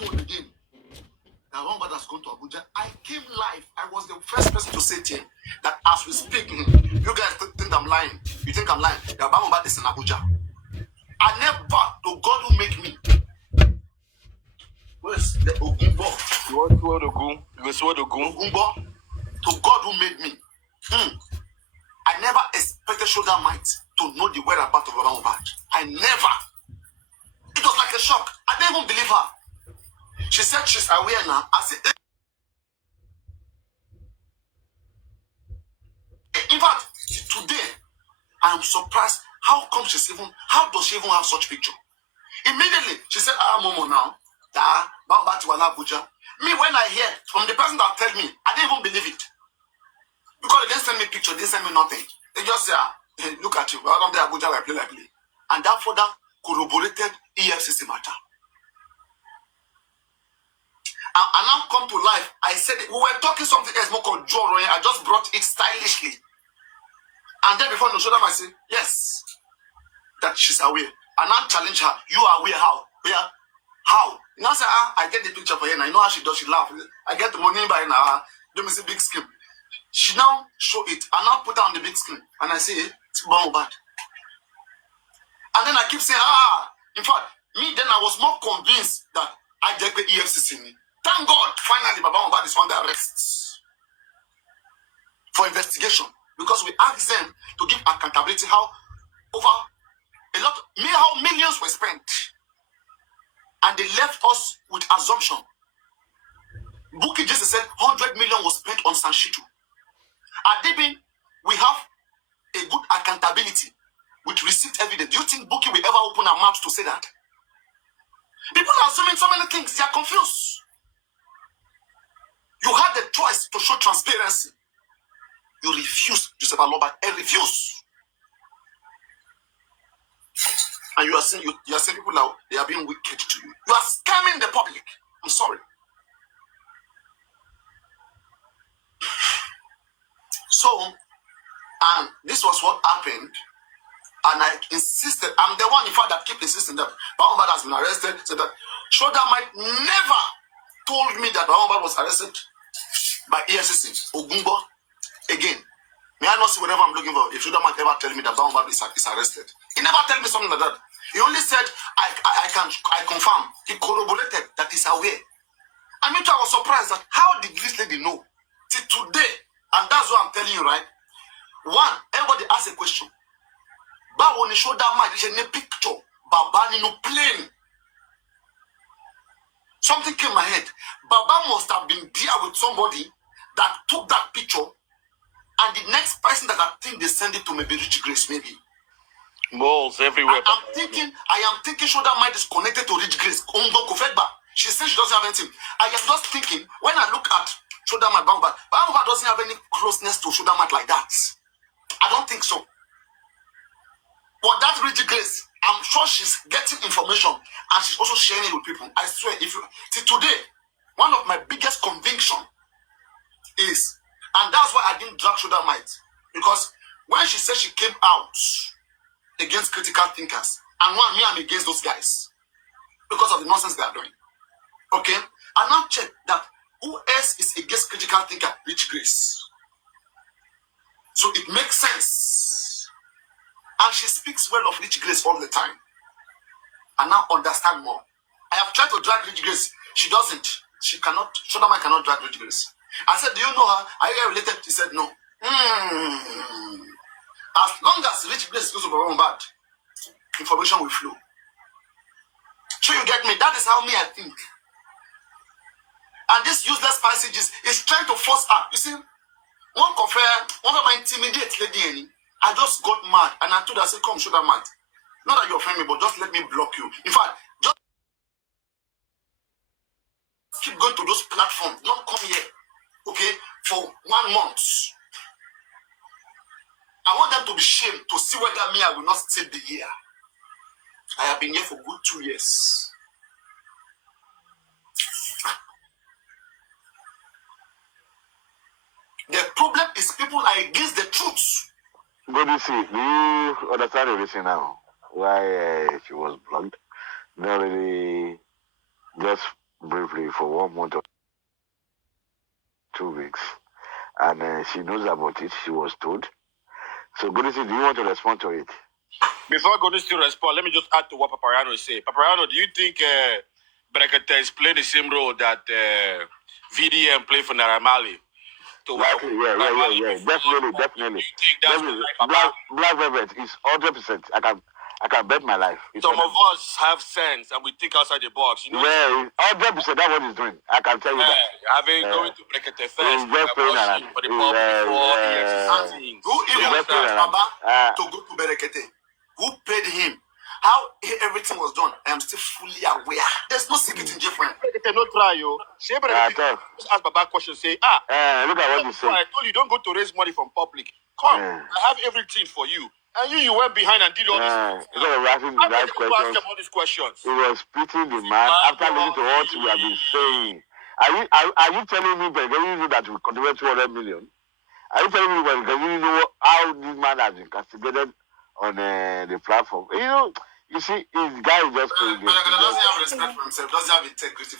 told again that one has gone to Abuja. I came live. I was the first person to say it here that as we speak, you guys think I'm lying. You think I'm lying? That Bamba is in Abuja. I never, to God who made me. Where's the Ogumbo? You swear the goon? You swear the goon? Ogumbo, to God who made me. I never expected Shoulder Might to know the whereabouts of Bamba. I never. It was like a shock. I didn't even believe her. She said she's aware now. I said, in fact, today, I am surprised. How does she even have such picture? Immediately, she said, Momo now. Bamba to Abuja. Me, when I hear from the person that tell me, I didn't even believe it. Because they didn't send me picture, they didn't send me nothing. They just say, hey, look at you. Around there, Abuja, I play. And that further corroborated EFCC matter. And now come to life. I said, we were talking something else more called drawing. I just brought it stylishly. And then before Noshoda, I say, yes, that she's aware. And I challenge her. You are aware how? Where? How? You know, I say, I get the picture for her and I know how she does. She laugh. I get the money by now. Let me see big screen. She now show it. And now put her on the big screen. And I say, it's bad. And then I keep saying, in fact, me then I was more convinced that I get the EFCC. Thank God, finally, Baba Mohbad is under arrest for investigation because we asked them to give accountability how millions were spent, and they left us with assumption. Bukky just said 100 million was spent on Sanshitu. At Dibin, we have a good accountability with receipt evidence. Do you think Bukky will ever open her mouth to say that? People are assuming so many things, they are confused. You had the choice to show transparency. You refuse, Joseph Aloba, and refuse. And you are saying people now, they are being wicked to you. You are scamming the public. I'm sorry. So, and this was what happened. And I insisted, I'm the one in fact that keep insisting that Bamba has been arrested. So that Shoulder Might never told me that Bamba was arrested by EFCC. Ogumbo, again, may I not see whatever I'm looking for? If Shoulder Might ever tell me that Bamba is arrested, he never tell me something like that. He only said, I confirm. He corroborated that he's aware. I mean, I was surprised that how did this lady know? Till today, and that's what I'm telling you, right? One, everybody asks a question. But when you show that man, there's a picture. Baba in no plane. Something came in my head. Baba must have been there with somebody that took that picture, and the next person that I think they send it to maybe Rich Grace, maybe. Malls everywhere. I am thinking Shoulder Might is connected to Rich Grace. She says she doesn't have anything. I am just thinking, when I look at Shoulder Might, Bamba doesn't have any closeness to Shoulder Might like that. I don't think so. But that Rich Grace, I'm sure she's getting information and she's also sharing it with people. I swear, see today, one of my biggest conviction is, and that's why I didn't drag Shoulder Might, because when she said she came out against critical thinkers, and I'm against those guys because of the nonsense they are doing. Okay, I now check that who else is against critical thinker? Rich Grace. So it makes sense. And she speaks well of Rich Grace all the time. I now understand more. I have tried to drag Rich Grace. She doesn't. She cannot. Shoulder Might cannot drag Rich Grace. I said, do you know her? Are you related? She said, no. As long as Rich Grace goes over bad, information will flow. So you get me? That is how me I think. And this useless passages is trying to force her. You see, one of my intimidate lady. I just got mad and I told her, I said, come, Shoulder Might. Not that you're friendly, but just let me block you. In fact, just keep going to those platforms. Don't come here, okay, for 1 month. I want them to be shamed to see whether me I will not stay the year. I have been here for good 2 years. The problem is people are against the truth. But you see, do you understand the reason now why she was blocked? Not really just briefly for 1 month or 2 weeks. And she knows about it. She was told. So, Godisi, do you want to respond to it? Before going to respond, let me just add to what Papariano is saying. Papariano, do you think Brekete is playing the same role that VDM played for Naramali? Definitely. You think that's Black Velvet is 100%. I can bet my life. Some of us have sense and we think outside the box. You know, 100%. That's what he's doing. I can tell you that. Going to Brekete first. He's just playing around. For the ball before Who even paid Baba to go to Berekete? Who paid him? How everything was done, I am still fully aware. There's no secret in different. Berekete no try, yo. Just ask Baba question, say, look at what you say. I told you, don't go to raise money from public. Come, I have everything for you. And you went behind and did all this. Instead of asking the right questions, all these questions. He was putting the man after listening to what we have been saying. Are you telling me that you know that we contribute 200 million? Are you telling me that you know how this man has been castigated on the platform? You see, his guy is just playing. But doesn't have respect for himself, doesn't have integrity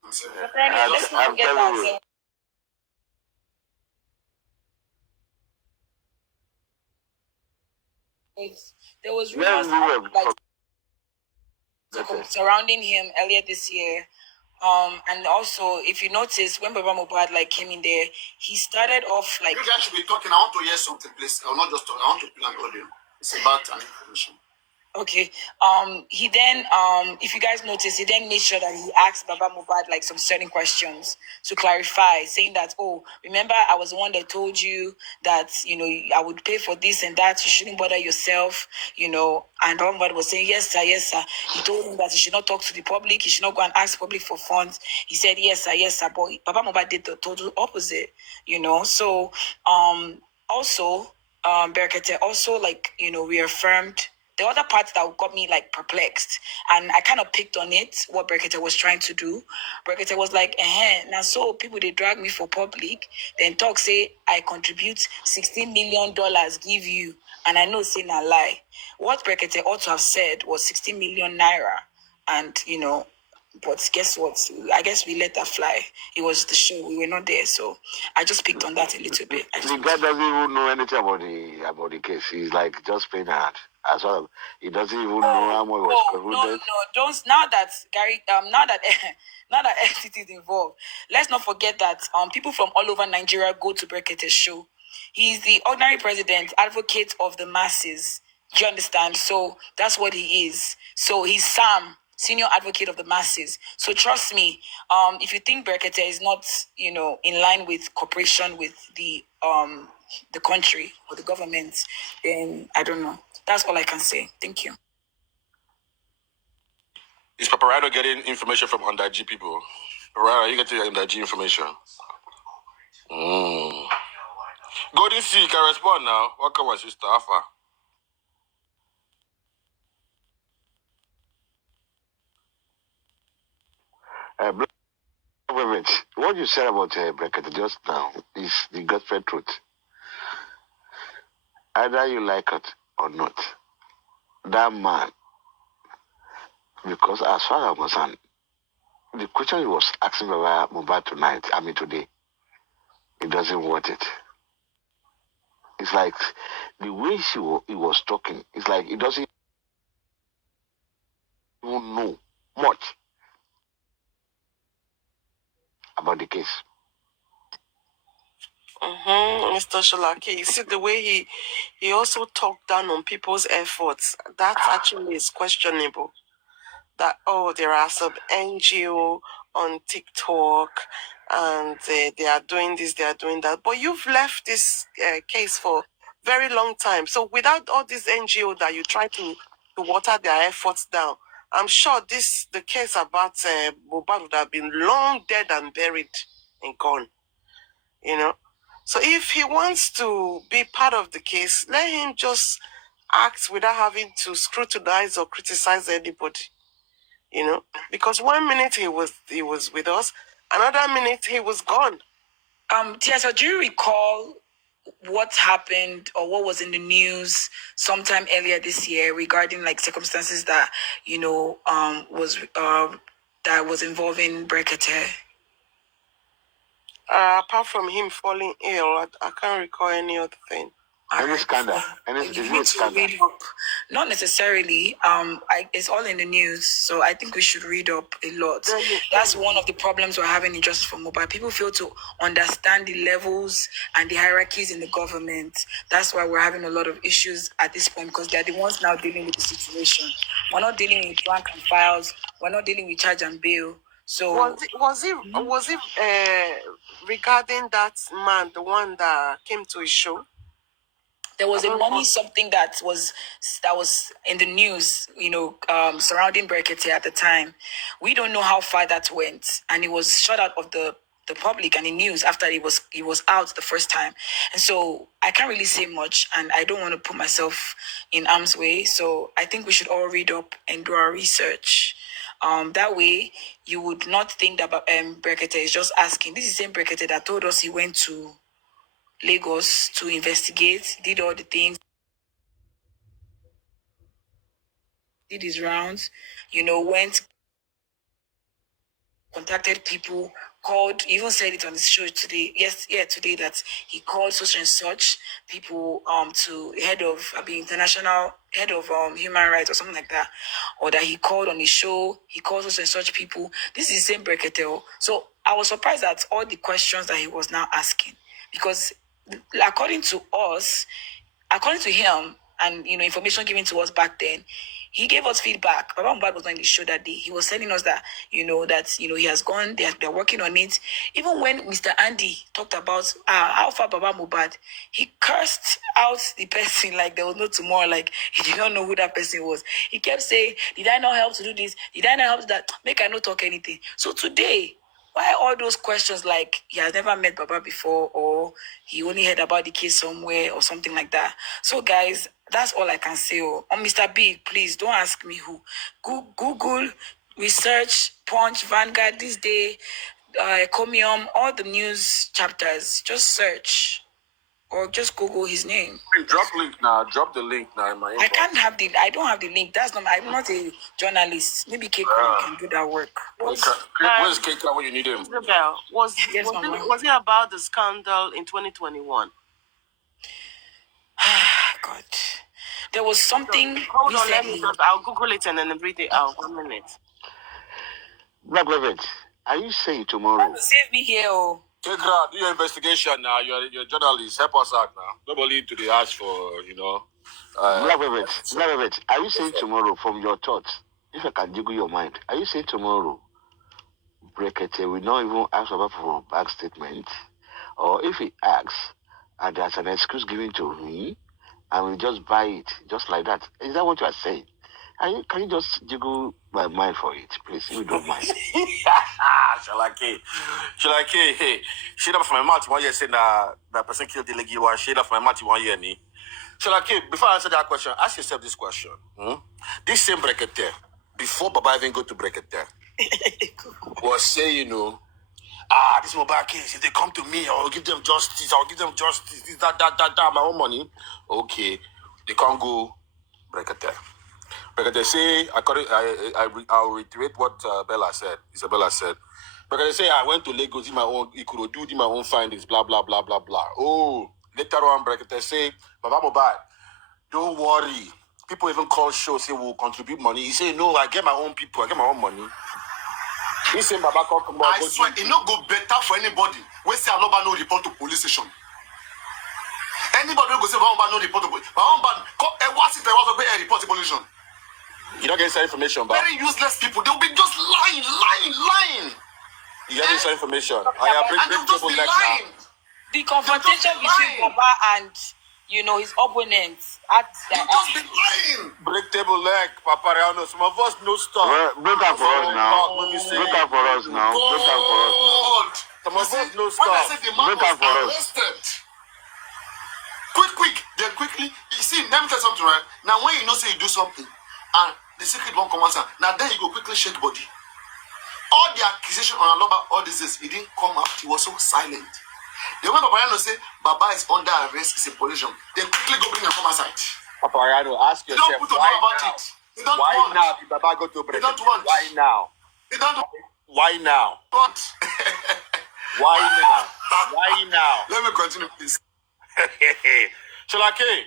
for himself. Let's not forget that. There was rumors surrounding him earlier this year. And also, if you notice, when Baba Mohbad came in there, he started off You guys should be talking. I want to hear something, please. I will not just talk. I want to play an audio. It's about an information. Okay. He then, if you guys notice, he then made sure that he asked Baba Mohbad some certain questions to clarify, saying that, oh, remember, I was the one that told you that, I would pay for this and that. You shouldn't bother yourself, And Baba Mohbad was saying, yes, sir, yes, sir. He told him that he should not talk to the public. He should not go and ask the public for funds. He said, yes, sir, yes, sir. But Baba Mohbad did the total opposite, So, also, Berekete also, reaffirmed the other part that got me perplexed, and I kind of picked on it, what Brekete was trying to do. Brekete was like, now so people they drag me for public, then talk say I contribute $16 million give you, and I know say na lie. What Brekete ought to have said was 16 million naira, and but guess what? I guess we let that fly. It was the show. We were not there, so I just picked on that a little bit. The guy doesn't even know anything about the case. He's just playing hard. As well, he doesn't even know how much was concluded. No, don't. Now that Gary, now that FCT is involved, let's not forget that people from all over Nigeria go to Brekete's show. He's the ordinary president, advocate of the masses. Do you understand? So that's what he is. So he's Sam, senior advocate of the masses. So trust me, if you think Brekete is not, in line with cooperation with the country or the government, then I don't know. That's all I can say. Thank you. Is Paparazzo getting information from Underg people? Paparazzo, are you getting Underg information? Golden C, you can respond now. Welcome, my sister Alpha. What you said about Brekete just now is the gospel truth. Either you like it or not, that man, because as far as I'm concerned, the question he was asking about Mohbad today, it doesn't want it. It's like the way he was talking, it's like he doesn't even know much about the case. Mr. Shalaki, you see the way he also talked down on people's efforts. That actually is questionable. That there are some NGO on TikTok and they are doing this, they are doing that. But you've left this case for very long time. So without all these NGO that you try to water their efforts down, I'm sure the case about Mohbad would have been long dead and buried and gone. So if he wants to be part of the case, let him just act without having to scrutinize or criticize anybody. Because 1 minute he was with us, another minute he was gone. Tiasa, do you recall what happened or what was in the news sometime earlier this year regarding like circumstances that that was involving Brekete? Apart from him falling ill, I can't recall any other thing. Any scandal? You need to read up. Not necessarily. It's all in the news, so I think we should read up a lot. That's one of the problems we're having in Justice for Mobile. People fail to understand the levels and the hierarchies in the government. That's why we're having a lot of issues at this point, because they're the ones now dealing with the situation. We're not dealing with rank and files. We're not dealing with charge and bail. So was it regarding that man, the one that came to his show? there was a money something that was in the news, surrounding Brekete at the time. We don't know how far that went, and it was shut out of the public and the news after it was out the first time. And so I can't really say much, and I don't want to put myself in harm's way. So I think we should all read up and do our research. That way, you would not think that Brekete is just asking. This is the same Brekete that told us he went to Lagos to investigate, did all the things, did his rounds, went, contacted people, called, even said it on his show today. Today that he called such and such people to head of international head of human rights or something like that, or that he called on his show. He called such and such people. This is the same Brekete. So I was surprised at all the questions that he was now asking, because according to him, and information given to us back then, he gave us feedback. Baba Mohbad was on the show that day. He was telling us that he has gone. They're working on it. Even when Mr. Andy talked about how far Baba Mohbad, he cursed out the person like there was no tomorrow. Like he did not know who that person was. He kept saying, "Did I not help to do this? Did I not help to that? Make I not talk anything." So today, why all those questions like he has never met Baba before, or he only heard about the case somewhere or something like that? So guys, that's all I can say. Mr. B, please don't ask me who. Google, research, Punch, Vanguard, This Day, Comium, all the news chapters. Just search or just Google his name. Drop link now. Drop the link now in my inbox. I don't have the link. I'm not a journalist. Maybe Keiko can do that work. Where's Keika when you need him? Isabel, was it about the scandal in 2021? God. There was something. Hold on, I'll Google it and then read it out. 1 minute. Black Velvet, are you saying tomorrow? Save me here, Keika, do your investigation now. You're a journalist. Help us out now. Nobody to the ask for, Black Velvet, are you saying tomorrow from your thoughts, if I can jiggle your mind, are you saying tomorrow Brekete will not even ask about for a back statement? Or if he asks and there's an excuse given to me, and we just buy it just like that? Is that what you are saying? Can you just jiggle my mind for it, please, if you don't mind? Shalake, hey, shade up my mouth 1 year saying that person killed the lady, or shade up my mouth 1 year. Shalake, before I answer that question, ask yourself this question. This same Brekete, before Baba even go to Brekete, was saying, this mobile case, if they come to me, I'll give them justice, this, that, my own money. Okay, they can't go Brekete. Brekete say, I'll reiterate what Isabella said. Brekete say, I went to Lagos, did my own findings, blah, blah, blah, blah, blah. Oh, later on, Brekete say, Baba Mohbad, don't worry. People even call show, say, we'll contribute money. He say, no, I get my own people, I get my own money. He say, Baba come to I swear, it no go better for anybody. We say Aloba no report to police station. Anybody will go say Baba no report to police. Baba, what's it? Was a report to police station. You don't get inside information, but very useless people. They'll be just lying. You have inside information. I have bring people like lying. now. The confrontation between Baba and his opponents at you just be lying. Break table leg, Papariano. Some of us no stop. Break up for us now. Break up for us now. Some of us no stop. When I say the man was arrested, quick, then quickly. You see, let me tell you something, right? Now, when you say you do something, and the secret won't come answer, now then you go quickly shake body. All the accusation on Aloba, all this, he didn't come out. He was so silent. The way Papayano say Baba is under arrest is a pollution, they quickly go bring him come outside. Papayano, ask They don't yourself, put to know why about now? it. They don't Why want. now did Baba go to They Brekete? don't want. Why now? They don't Why now? want. Why now? Why now? Let me continue, please. Shalake,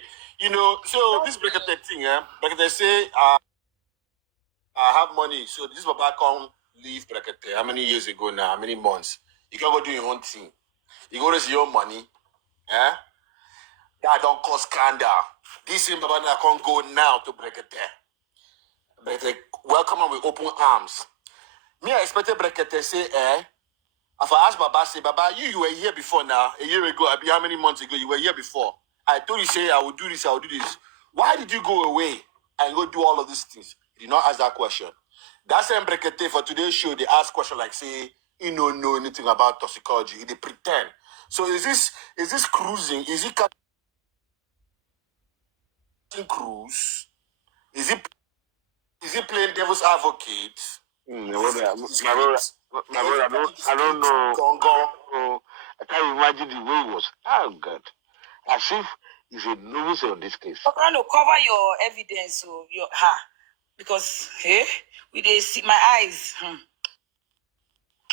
so this Brekete thing, Brekete say, I have money, so this Baba come leave Brekete. How many years ago now? How many months? You can go do your own thing. You go raise your own money, eh? That don't cause scandal. This same Baba now can't go now to Brekete. Brekete welcome him with open arms. Me, I expected Brekete say, if I ask Baba, say, Baba, you were here before now. A year ago, how many months ago, you were here before. I told you, say, I will do this, I will do this. Why did you go away and go do all of these things? You did not ask that question. That's same Brekete for today's show, they ask question like, say, you don't know anything about toxicology. They pretend. So is this cruising? Is it Captain Cruise? Is it playing devil's advocate? My brother, I don't know. I can't imagine the way it was. Oh God, as if he's a novice on this case. Soprano, cover your evidence, so your because we they see my eyes.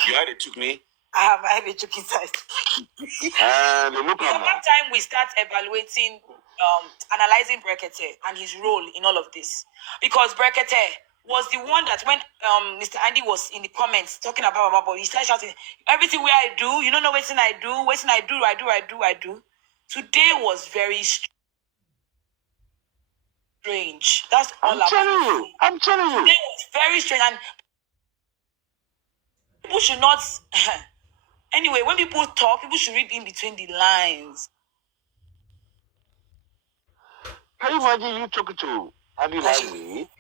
You had it took me. I have a tricky side. And look It's at about time we start evaluating, analyzing Brekete and his role in all of this. Because Brekete was the one that when Mr. Andy was in the comments talking about Baba, he started shouting, everything where I do, you don't know what I do. Today was very strange. That's all I'm telling you. Today was very strange. And people should not... Anyway, when people talk, people should read in between the lines. Can you imagine you talking to Andy Lively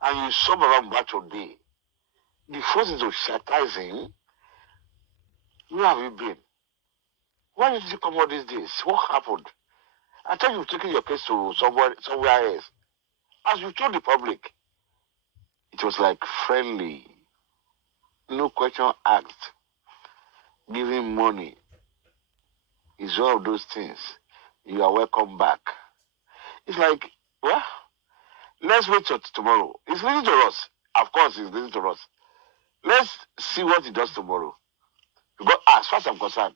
and you saw around back today? The first is to chastise him. Where have you been? Why did you come out these days? What happened? I thought you've taken your case to somewhere else. As you told the public, it was like friendly. No question asked. Giving money is one of those things. You are welcome back. It's like, well, let's wait till tomorrow. It's listening to us. Of course, it's listening to us. Let's see what he does tomorrow. Because as far as I'm concerned,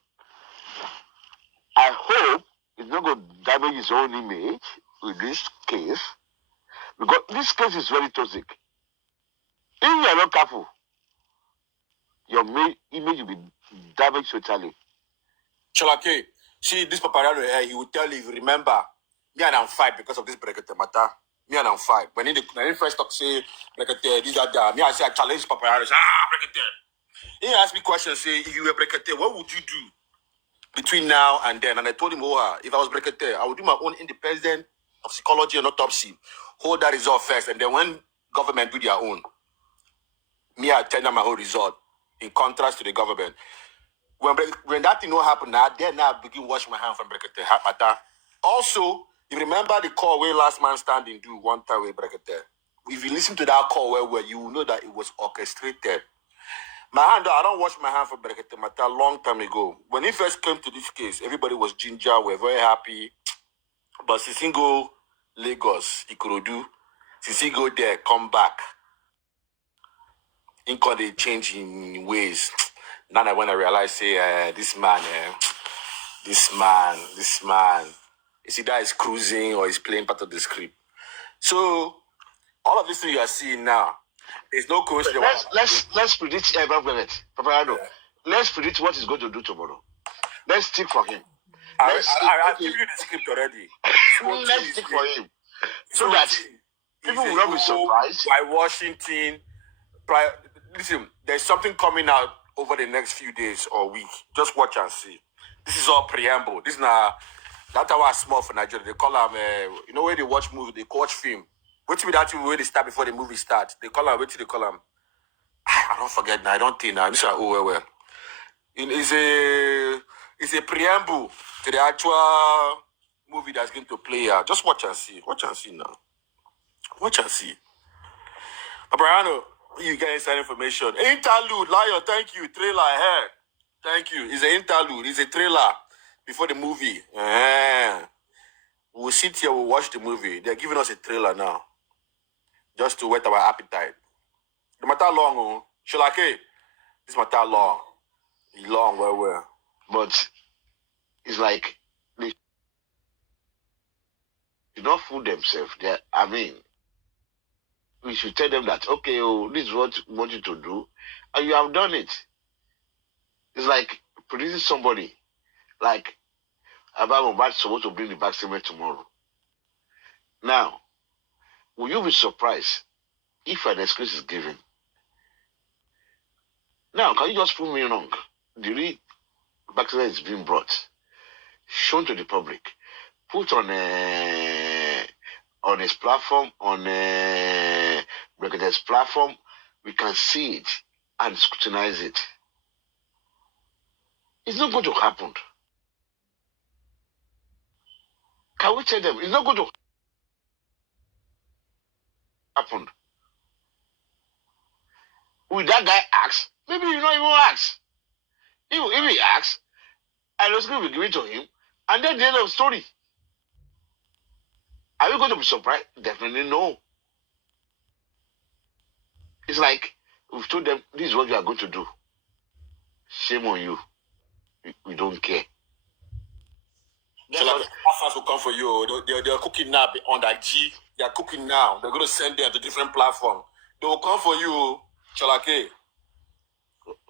I hope it's not going to damage his own image with this case. Because this case is very toxic. If you are not careful, your image will be damaged totally. Chalake, see this Papayano here, he will tell you, if you remember, me and I'm fight because of this Brekete matter. Me and I'm fight. When he first talk, say, Brekete, this, that, me, I say, I challenge Papayano, say, Brekete. He asked me questions, say, if you were Brekete, what would you do between now and then? And I told him, if I was Brekete, I would do my own independent toxicology and autopsy. Hold that result first. And then when government do their own, me, I tell them my own result, in contrast to the government. When that thing don't happen now, then I begin wash my hand from Brekete matter. Also, you remember the call where last man standing do one time with Brekete. If you listen to that call where you will know that it was orchestrated. My hand, I don't wash my hand from Brekete matter a long time ago. When he first came to this case, everybody was ginger, we're very happy. But since he go Lagos, Ikorodu, since he go there, come back. He got a change in ways. Now when I realize, say, this man, you see that is cruising or is playing part of the script. So all of this thing you are seeing now, there's no coincidence. Let's predict Papayano. Let's predict what he's going to do tomorrow. Let's stick for him. I've given you the script already. Let's stick for him. So that people will not be surprised. By Washington. Listen, there's something coming out over the next few days or week. Just watch and see. This is all preamble. This is not that's how I small for Nigeria. They call them, you know, where they watch movie, they watch film. Wait be that thing where they start before the movie starts. They call them, wait till they call them. I don't forget now. I don't think now. This is well. It's a preamble to the actual movie that's going to play out. Just watch and see. Watch and see now. Watch and see. Briano, you get inside information. Interlude, Lion, thank you. Trailer here. Thank you. It's an interlude. It's a trailer. before the movie. We'll sit here, we'll watch the movie. They're giving us a trailer now. Just to whet our appetite. The matter long, oh. Sholake, this matter long. Long, well. But it's like they should not fool themselves. I mean, we should tell them that, okay, oh, this is what we want you to do, and you have done it. It's like producing somebody, like Abba supposed to bring the vaccine tomorrow. Now, will you be surprised if an excuse is given? Now, can you just prove me wrong? The real vaccine is being brought, shown to the public, put on his platform, on Brigadiers' platform, we can see it and scrutinize it. It's not going to happen. Can we tell them it's not going to happen? Will that guy ask? Maybe you not even ask. If he asks, I was going to give it to him, and then the end of the story. Are you going to be surprised? Definitely no. It's like we've told them this is what you are going to do. Shame on you. We don't care. Offers will come for you. They're cooking now on that G. They're cooking now. They're going to send them to different platforms. They will come for you, Sholake.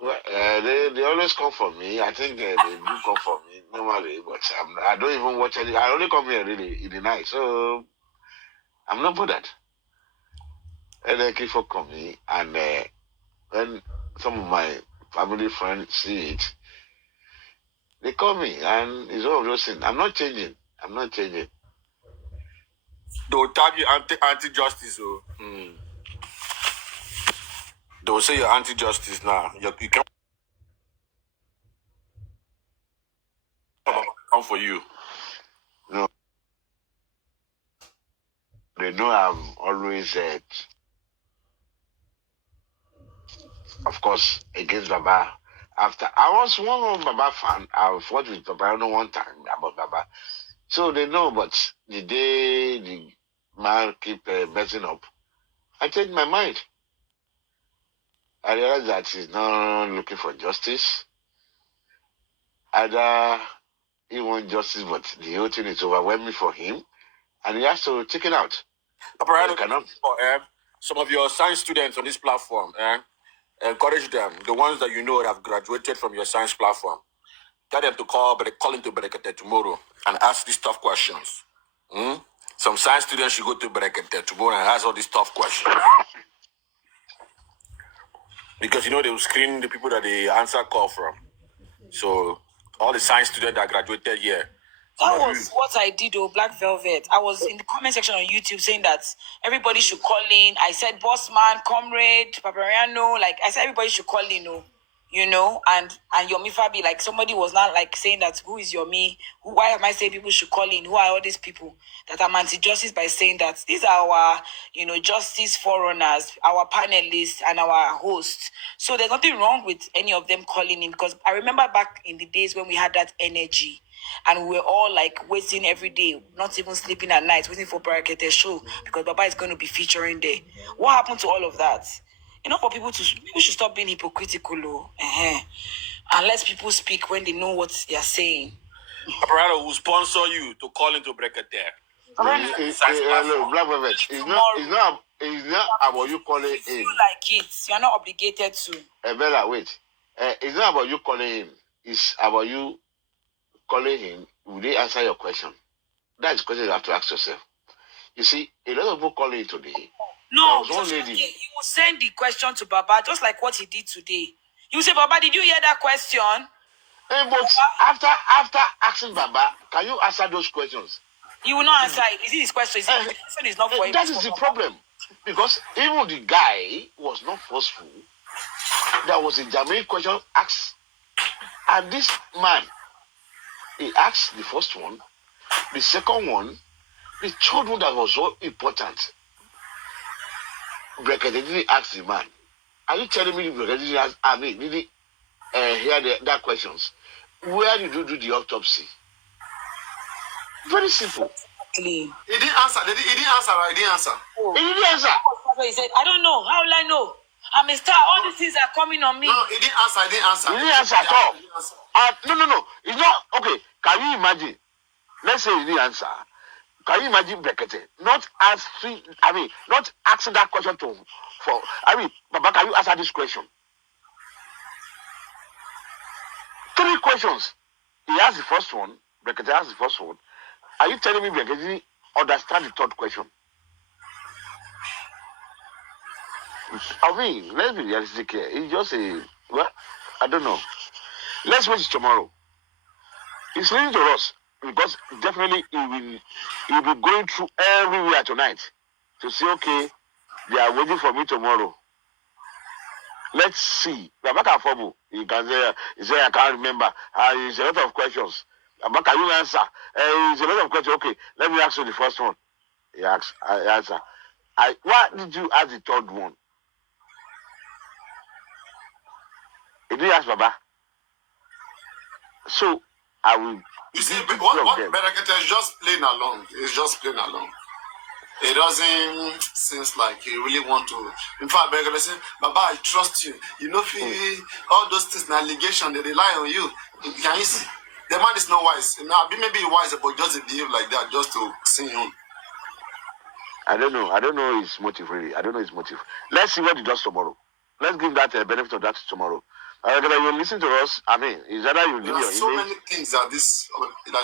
Well, they always come for me. I think they do come for me normally, but I don't even watch any. I only come here really in the night, so I'm not bothered. And they keep for coming, and when some of my family friends see it, they call me, and it's all of those things. I'm not changing. They will tag you anti-justice. They will say you're anti-justice now. You can come for you. No, they know I'm always, of course, against Baba. After I was one of Baba fan, I fought with Baba one time about Baba. So they know, but the day the man keep messing up, I changed my mind. I realized that he's not looking for justice. Either he wants justice, but the whole thing is overwhelming for him, and he has to take it out. Paparano, cannot. Some of your science students on this platform, encourage them, the ones that you know that have graduated from your science platform. Tell them to call into Berekete tomorrow and ask these tough questions. Some science students should go to Berekete tomorrow and ask all these tough questions. Because, they will screen the people that they answer call from. So, all the science students that graduated here. That was what I did, Black Velvet. I was in the comment section on YouTube saying that everybody should call in. I said, boss man, comrade, Papariano, I said everybody should call in, and Yomi Fabi, somebody was not saying that who is Yomi? Why am I saying people should call in? Who are all these people that are anti-justice by saying that these are our, justice forerunners, our panelists and our hosts. So there's nothing wrong with any of them calling in, because I remember back in the days when we had that energy and we were all waiting every day, not even sleeping at night, waiting for Barakete's show because Baba is going to be featuring there. What happened to all of that? For people should stop being hypocritical, and let people speak when they know what they are saying. Apparado will sponsor you to call into Brekete. Look, Black Velvet, it's not about you calling If in. you like it, you're not obligated to. Bella, wait. It's not about you calling in. It's about you calling him. Will they answer your question? That's the question you have to ask yourself. You see, a lot of people calling in today. No, one lady. He will send the question to Baba, just like what he did today. He will say, Baba, did you hear that question? But after asking Baba, can you answer those questions? He will not answer it. Is it his question? The question is not for him. That is the problem. Because even the guy was not forceful. There was a genuine question asked. And this man, he asked the first one, the second one, the third one that was so important. Brekete didn't ask the man. Are you telling me Brekete didn't hear that questions? Where did you do the autopsy? Very simple. Exactly. He didn't answer. He didn't answer, right? He didn't answer. Oh. He didn't answer. He said, I don't know. How will I know? I'm a star. All these things are coming on me. No, he didn't answer. He didn't answer. He didn't answer at all. He didn't answer. No. It's not okay. Can you imagine? Let's say he didn't answer. Can you imagine Brekete not asking? Not asking that question to for. Baba, can you answer this question? 3 questions. He asked the first one. Brekete asked the first one. Are you telling me Brekete didn't understand the 3rd question? Let's be realistic here. It's just I don't know. Let's wait tomorrow. It's leading to us because definitely he will be going through everywhere tonight to say, okay, they are waiting for me tomorrow. Let's see. Babaka Fobu, he can say, I can't remember. It's a lot of questions. Babaka, you answer. It's a lot of questions. Okay, let me ask you the first one. He asks, I answer. Why did you ask the 3rd one? He didn't ask Baba. So, I will... You see, what Berekete is just playing along. He's just playing along. It doesn't seem like he really want to. In fact, Berekete say, Baba, I trust you. You know, all those things, the allegation, they rely on you. Can you see? The man is not wise. Maybe he's wise, but just behave like that, just to sing him. I don't know his motive, really. I don't know his motive. Let's see what he does tomorrow. Let's give that benefit of that tomorrow. You listen to us. Is that you there are so many things that's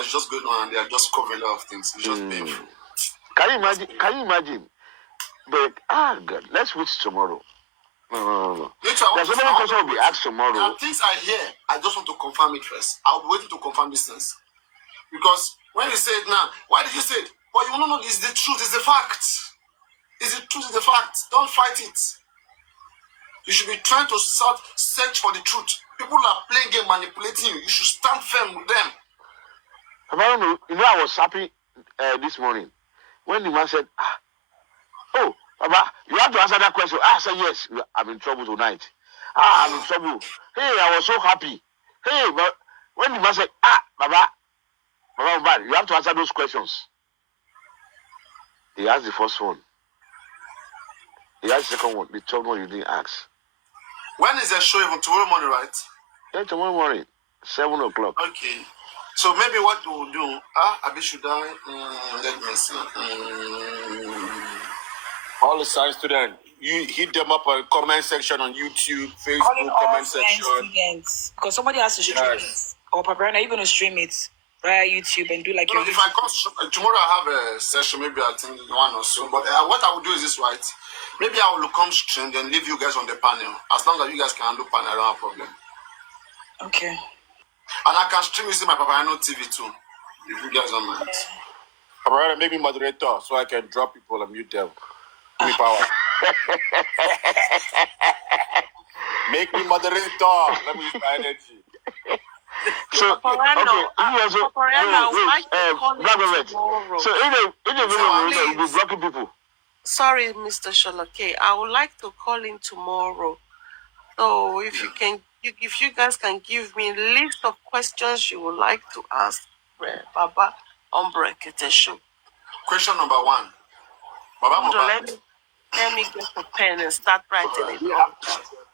just going on, and they are just covering a lot of things. It's just painful. Can you imagine? But God, let's wait tomorrow. No. There's so many questions will be asked tomorrow. There are things I hear. I just want to confirm it first. I'll be waiting to confirm this things. Because when you say it now, why did you say it? But you don't know it's the truth, it's the fact. It's the truth, it's the fact. Don't fight it. You should be trying to search for the truth. People are playing game, manipulating you. You should stand firm with them. I was happy this morning when the man said, oh, Baba, you have to answer that question. I said, yes, I'm in trouble tonight. I'm in trouble. Hey, I was so happy. Hey, but when the man said, Baba, you have to answer those questions. He asked the first one. He asked the second one. The 3rd one you didn't ask. When is the show? Even tomorrow morning, right? Yeah, tomorrow morning, 7 o'clock. Okay. So maybe what we'll do, should I? Let me see. All the science students, you hit them up on comment section on YouTube, Facebook comment section. Students, because somebody has to stream it. Or Papalule, are you going to stream it via YouTube and do like your? If I come tomorrow, I have a session. Maybe I think 1 or so. But what I will do is this, right? Maybe I will come stream then leave you guys on the panel. As long as you guys can handle panel, I don't have a problem. Okay. And I can stream using my Papalule TV too, if you guys don't mind. Papalule, make me moderator so I can drop people and mute them. Give me power. Make me moderator. Let me use my energy. So, you'll be blocking people. Sorry, Mr. Sholake. I would like to call in tomorrow. So if you guys can give me a list of questions you would like to ask Baba on Brekete Show. Question number 1. Baba let me get a pen and start writing it down.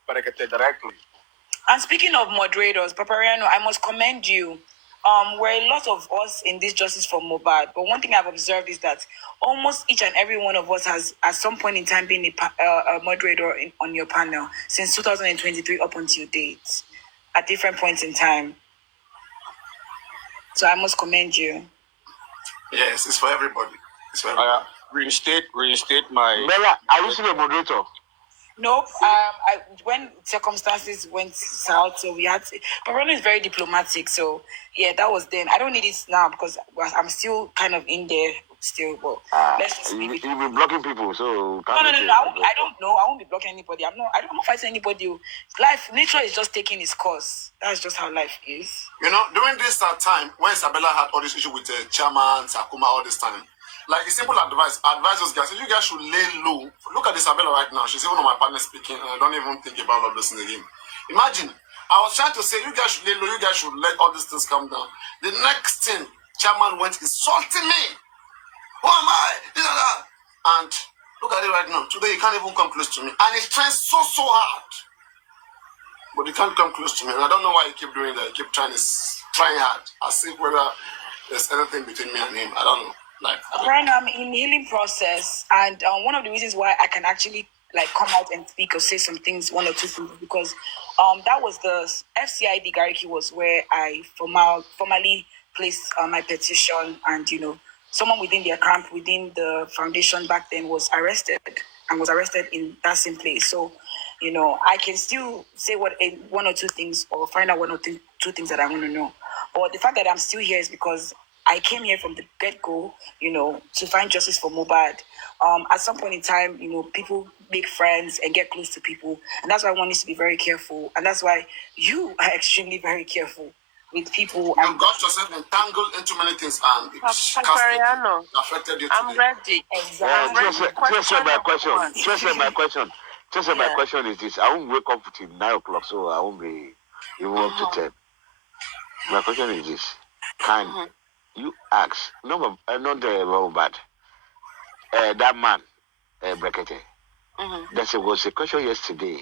Brekete directly. And speaking of moderators, Papalule, I must commend you. We're a lot of us in this Justice for Mohbad, but one thing I've observed is that almost each and every one of us has at some point in time been a moderator on your panel since 2023 up until date, at different points in time. So I must commend you. Yes, it's for everybody. It's for everybody. Reinstate my... Bella, are you still a moderator? Nope. When circumstances went south, so we had to. Papalule is very diplomatic, so yeah, that was then. I don't need it now because I'm still kind of in there still. But let's just you'll be blocking people, so no. I don't know. I won't be blocking anybody. I'm not fighting anybody. Life, nature is just taking its course. That's just how life is. You know, during this time when Isabella had all this issue with Chairman Sakuma all this time. Like a simple advice those guys. You guys should lay low. Look at Isabella right now. She's even on my partner speaking, and I don't even think about all this in the game. Imagine, I was trying to say, you guys should lay low. You guys should let all these things come down. The next thing, chairman went insulting me. Who am I? This and that. And look at it right now. Today you can't even come close to me. And it tries so hard. But you can't come close to me. And I don't know why you keep doing that. You keep trying hard. As if whether there's anything between me and him. I don't know. Like, Brian, I'm in healing process, and one of the reasons why I can actually like come out and speak or say some things, one or two things, because that was the FCID Gariki was where I formally placed my petition, and someone within their camp, within the foundation back then was arrested in that same place. So I can still say one or two things or find out one or two things that I want to know. But the fact that I'm still here is because I came here from the get-go, to find justice for Mohbad. At some point in time, people make friends and get close to people. And that's why one needs to be very careful. And that's why you are extremely very careful with people. You got yourself entangled into many things and it affected you today. I'm ready. Exactly. My question is this. I won't wake up till 9 o'clock, so I won't be even up to 10. My question is this. Can you ask, not bad, that man, Brekete, there was a question yesterday.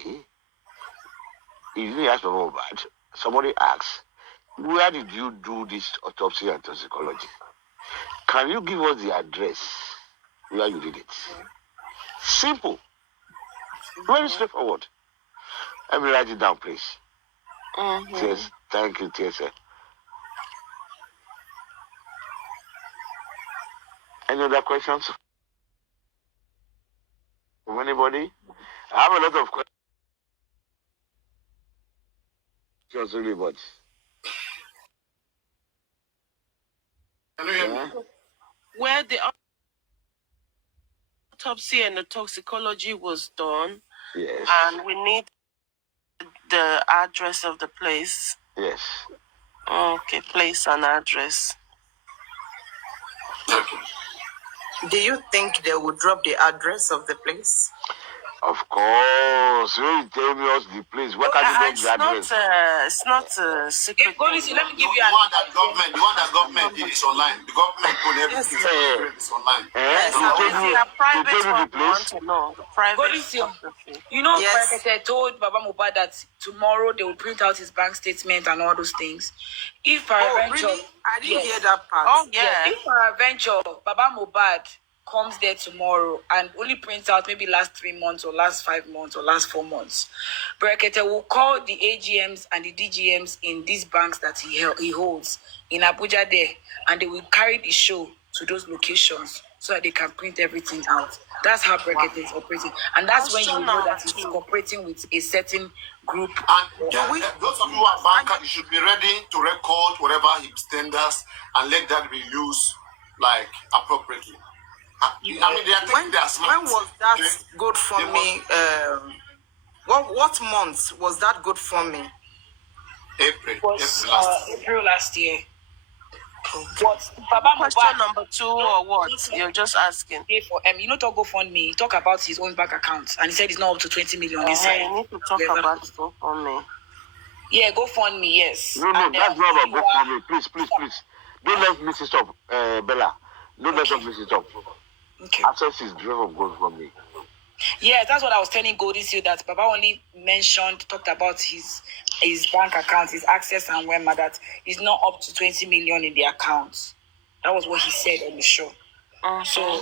He didn't ask about bad. Somebody asked, where did you do this autopsy and toxicology? Can you give us the address where you did it? Simple. Very straightforward. Let me write it down, please. Yes, thank you, TSA. Any other questions from anybody? I have a lot of questions, really, but Can you hear me? Where the autopsy and the toxicology was done, yes, and we need the address of the place. yes. Okay, place and address. Okay. Do you think they will drop the address of the place? Of course. You tell me us the place. Why can't you drop the address? It's not a secret. Let me give you The one that government did is online. The government put everything is online. The private one we want to know. The private Yes. Brekete told Baba Mohbad that tomorrow they will print out his bank statement and all those things. If peradventure, Really? I didn't hear that part. Oh yeah. if peradventure Baba Mohbad comes there tomorrow and only prints out maybe last 3 months or last 5 months or last 4 months, Brekete will call the AGMs and the DGMs in these banks that he holds in Abuja there, and they will carry the show to those locations so that they can print everything out. That's how Brekete is operating. And that's when you know that he's cooperating with a certain group. And those of you who are bankers, you should be ready to record whatever he tenders and let that be used like appropriately. I mean, they are taking their smart. When was that good for me? What month was that good for me? April. It was April last year. But Baba Question Mohbad number 2 or what? You're just asking. pay for talk GoFundMe. He talk about his own bank account, and he said it's not up to 20 million inside. You need to talk about GoFundMe. Yeah, GoFundMe, yes. No, that's not about GoFundMe. Please. Don't let me stop, Bella. Don't let me stop. Okay. Access is driven of GoFundMe. Yeah, that's what I was telling Goldie Seal, that Baba only talked about his bank account, his access and Wema, that is not up to 20 million in the account. That was what he said on the show. So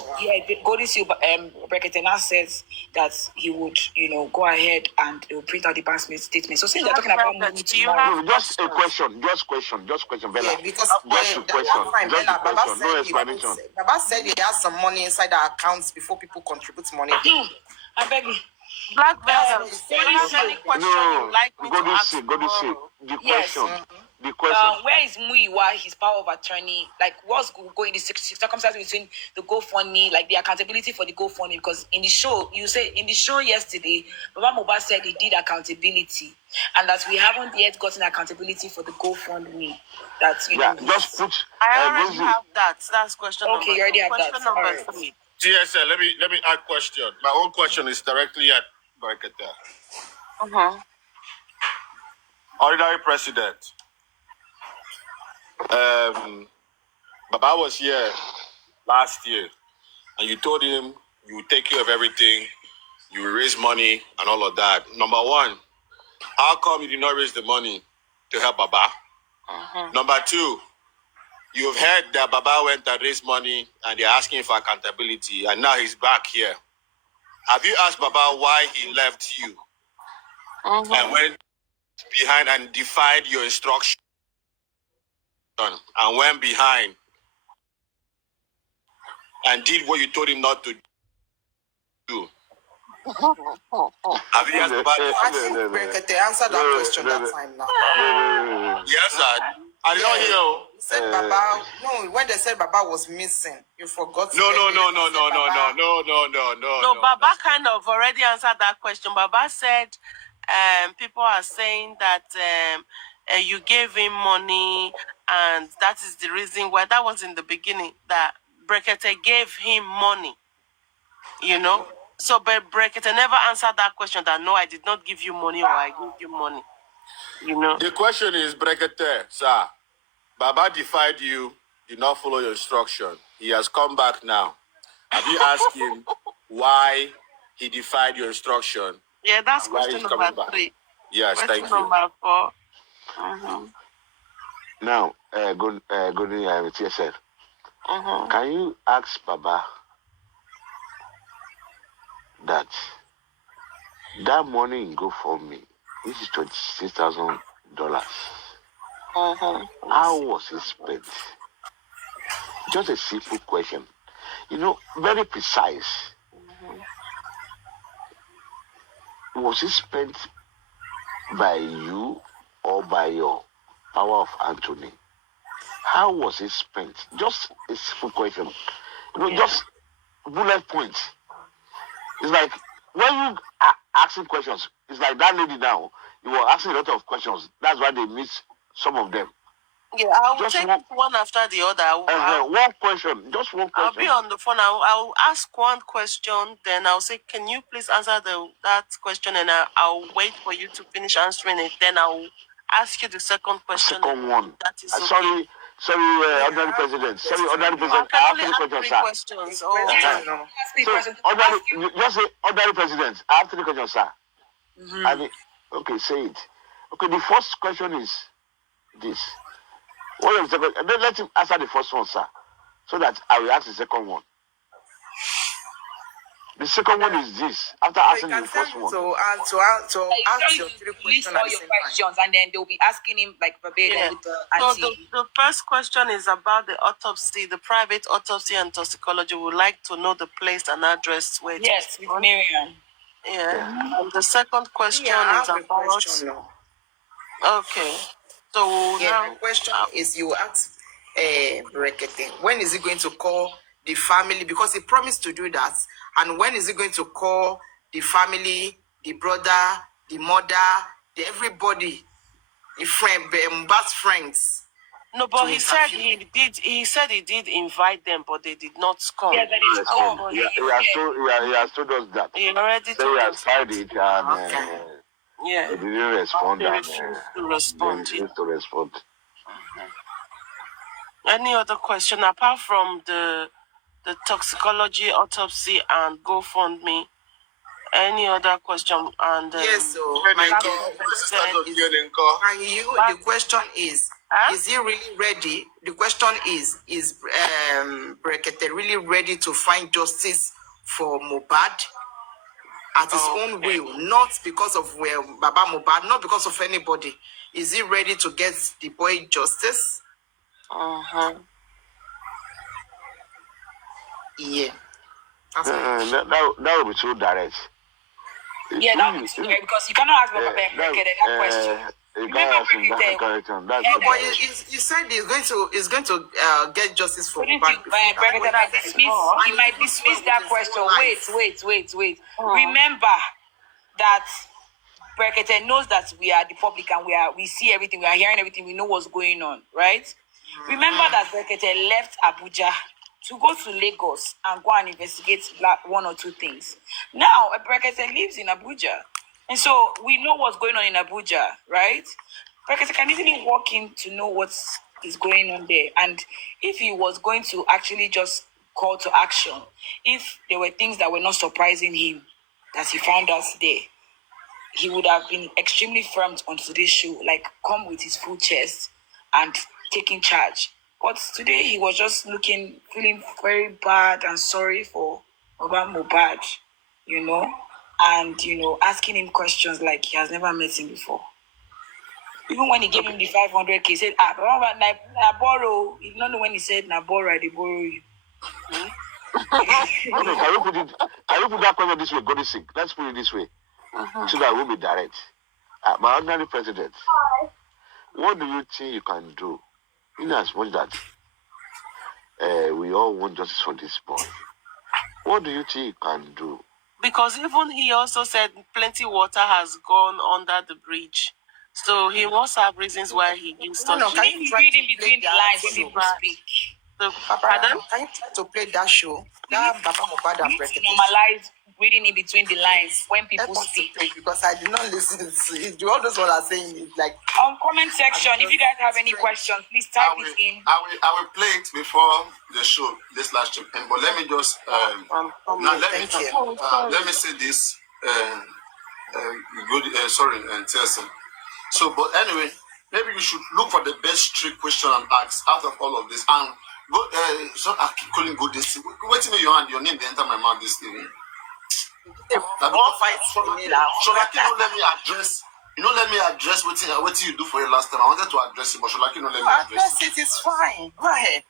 Goldie Seal Brekete now says that he would, go ahead and they will print out the bank statement. So since they're talking about money tomorrow, Just a question, Bella. Yeah, because Just a question. No explanation. Baba said he has some money inside the accounts before people contribute money. I beg you. Black Belt, do you have any question you'd like me to ask tomorrow? The question. Where is Muiwa, his power of attorney? Like, what's going the circumstance between the GoFundMe, like the accountability for the GoFundMe? Because in the show, yesterday, Baba Mohbad said he did accountability, and that we haven't yet gotten accountability for the GoFundMe. That's just put. I already have that. That's question number 2. Okay, you already have question that. Number Right. 3. TSL, let me add question. My own question is directly at Brekete. Ordinary president. Baba was here last year, and you told him you would take care of everything, you will raise money and all of that. Number one, how come you did not raise the money to help Baba? Number two, you've heard that Baba went and raised money and they're asking for accountability, and now he's back here. Have you asked Baba why he left you and went behind and defied your instruction and went behind and did what you told him not to do? Have you asked Baba? I think Brekete answered that question that time now. Yes, sir. I did not hear you. He said Baba, no, when they said Baba was missing, you forgot to No. tell me they said Baba. No, Baba kind of already answered that question. Baba said, people are saying that you gave him money, and that is the reason why. That was in the beginning, that Brekete gave him money, you know. So, but Brekete never answered that question that, no, I did not give you money, or I gave you money, you know. The question is, Brekete, sir, Baba defied you, did not follow your instruction. He has come back now. Have you asked him why he defied your instruction? Yeah, that's Why question he's coming number back? 3. Yes, Question thank you. number 4. Now, good TSF. Can you ask Baba that money in GoFundMe, which is $26,000, how was it spent? Just a simple question. You know, very precise. Was it spent by you or by your power of Anthony? How was it spent? Just a simple question. You know, just bullet points. It's like when you are asking questions, it's like that lady now, you were asking a lot of questions. That's why they miss some of them. Yeah, I will Just take one after the other. One question, just one question. I'll be on the phone. I'll ask one question, then I'll say, "Can you please answer that question?" And I'll wait for you to finish answering it. Then I'll ask you the second question. Second one. That is okay. Sorry, Honorary President. Sorry, Honorary President. I have 3 questions, sir. Questions. Oh, Just say, Honorary President. I have 3 questions, sir. I mean, okay, say it. Okay, the first question is this. What is the second? And then let him answer the first one, sir, so that I will ask the second one. The second one is this. After asking the first one, to ask your 3 questions at the same time. And then they'll be asking him like verbatim with the So the first question is about the autopsy, the private autopsy and toxicology. We would like to know the place and address where it yes, is with done. Miriam. Yeah. And the second question Yeah, I is have a about. question now. Okay. So Yeah, now my question is, you ask Brekete, when is he going to call the family? Because he promised to do that. And when is he going to call the family, the brother, the mother, everybody, the friend, Mbas friends? no, but to he said interview. he said he did invite them, but they did not come. Yeah, that is he has told us that. He already So told he has us. tried it and Yeah. he didn't respond. They And refused to respond. he refused to respond. Any other question apart from the toxicology, autopsy, and GoFundMe? Any other question? And Yes, so my dear, the question is he really ready? The question is Brekete really ready to find justice for Mohbad at his own will, not because of Baba Mohbad, not because of anybody? Is he ready to get the boy justice? Yeah. That would be too direct. Yeah, that would be too, because you cannot ask Baba Brekete that question. Remember Brekete, you said he's going to get justice for he Mohbad. might dismiss that question. Wait. Remember that Brekete knows that we are the public and we see everything, we are hearing everything, we know what's going on, right? Remember that Brekete left Abuja to go to Lagos and go and investigate one or two things. Now, Brekete lives in Abuja, and so we know what's going on in Abuja, right? Brekete can easily walk in to know what's is going on there. And if he was going to actually just call to action, if there were things that were not surprising him that he found out there, he would have been extremely firm on today's show, like come with his full chest and taking charge. But today he was just feeling very bad and sorry for Baba Mohbad, and asking him questions like he has never met him before. Even when he gave him the 500K, he said, Baba, na borrow. You don't know when he said, na borrow, they borrow you. Okay, can you put that question this way, God sick? Let's put it this way. So that will be direct. My ordinary president, what do you think you can do? In as much that we all want justice for this boy. What do you think you can do? Because even he also said plenty water has gone under the bridge. So he must have reasons why he gives No, such. can you try to play that show? Pardon? Can you try to play that show? That Baba Mohbad and Brekete. Normalize reading in between the lines when people Help us to speak. play, because I did not listen to it. All those what are saying is like. On comment section, if you guys have any questions, please type it in. I will play it before the show, this last trip. But let me just let me say this. Tessa. So, but anyway, maybe you should look for the best trick question and ask out of all of this. And go. So I keep calling go this. Wait till your hand, your name they enter my mouth this thing. Sholaki, let me address. Let me address what you do for you last time. I wanted to address it, but Sholaki, let me address it. It's fine. Go ahead.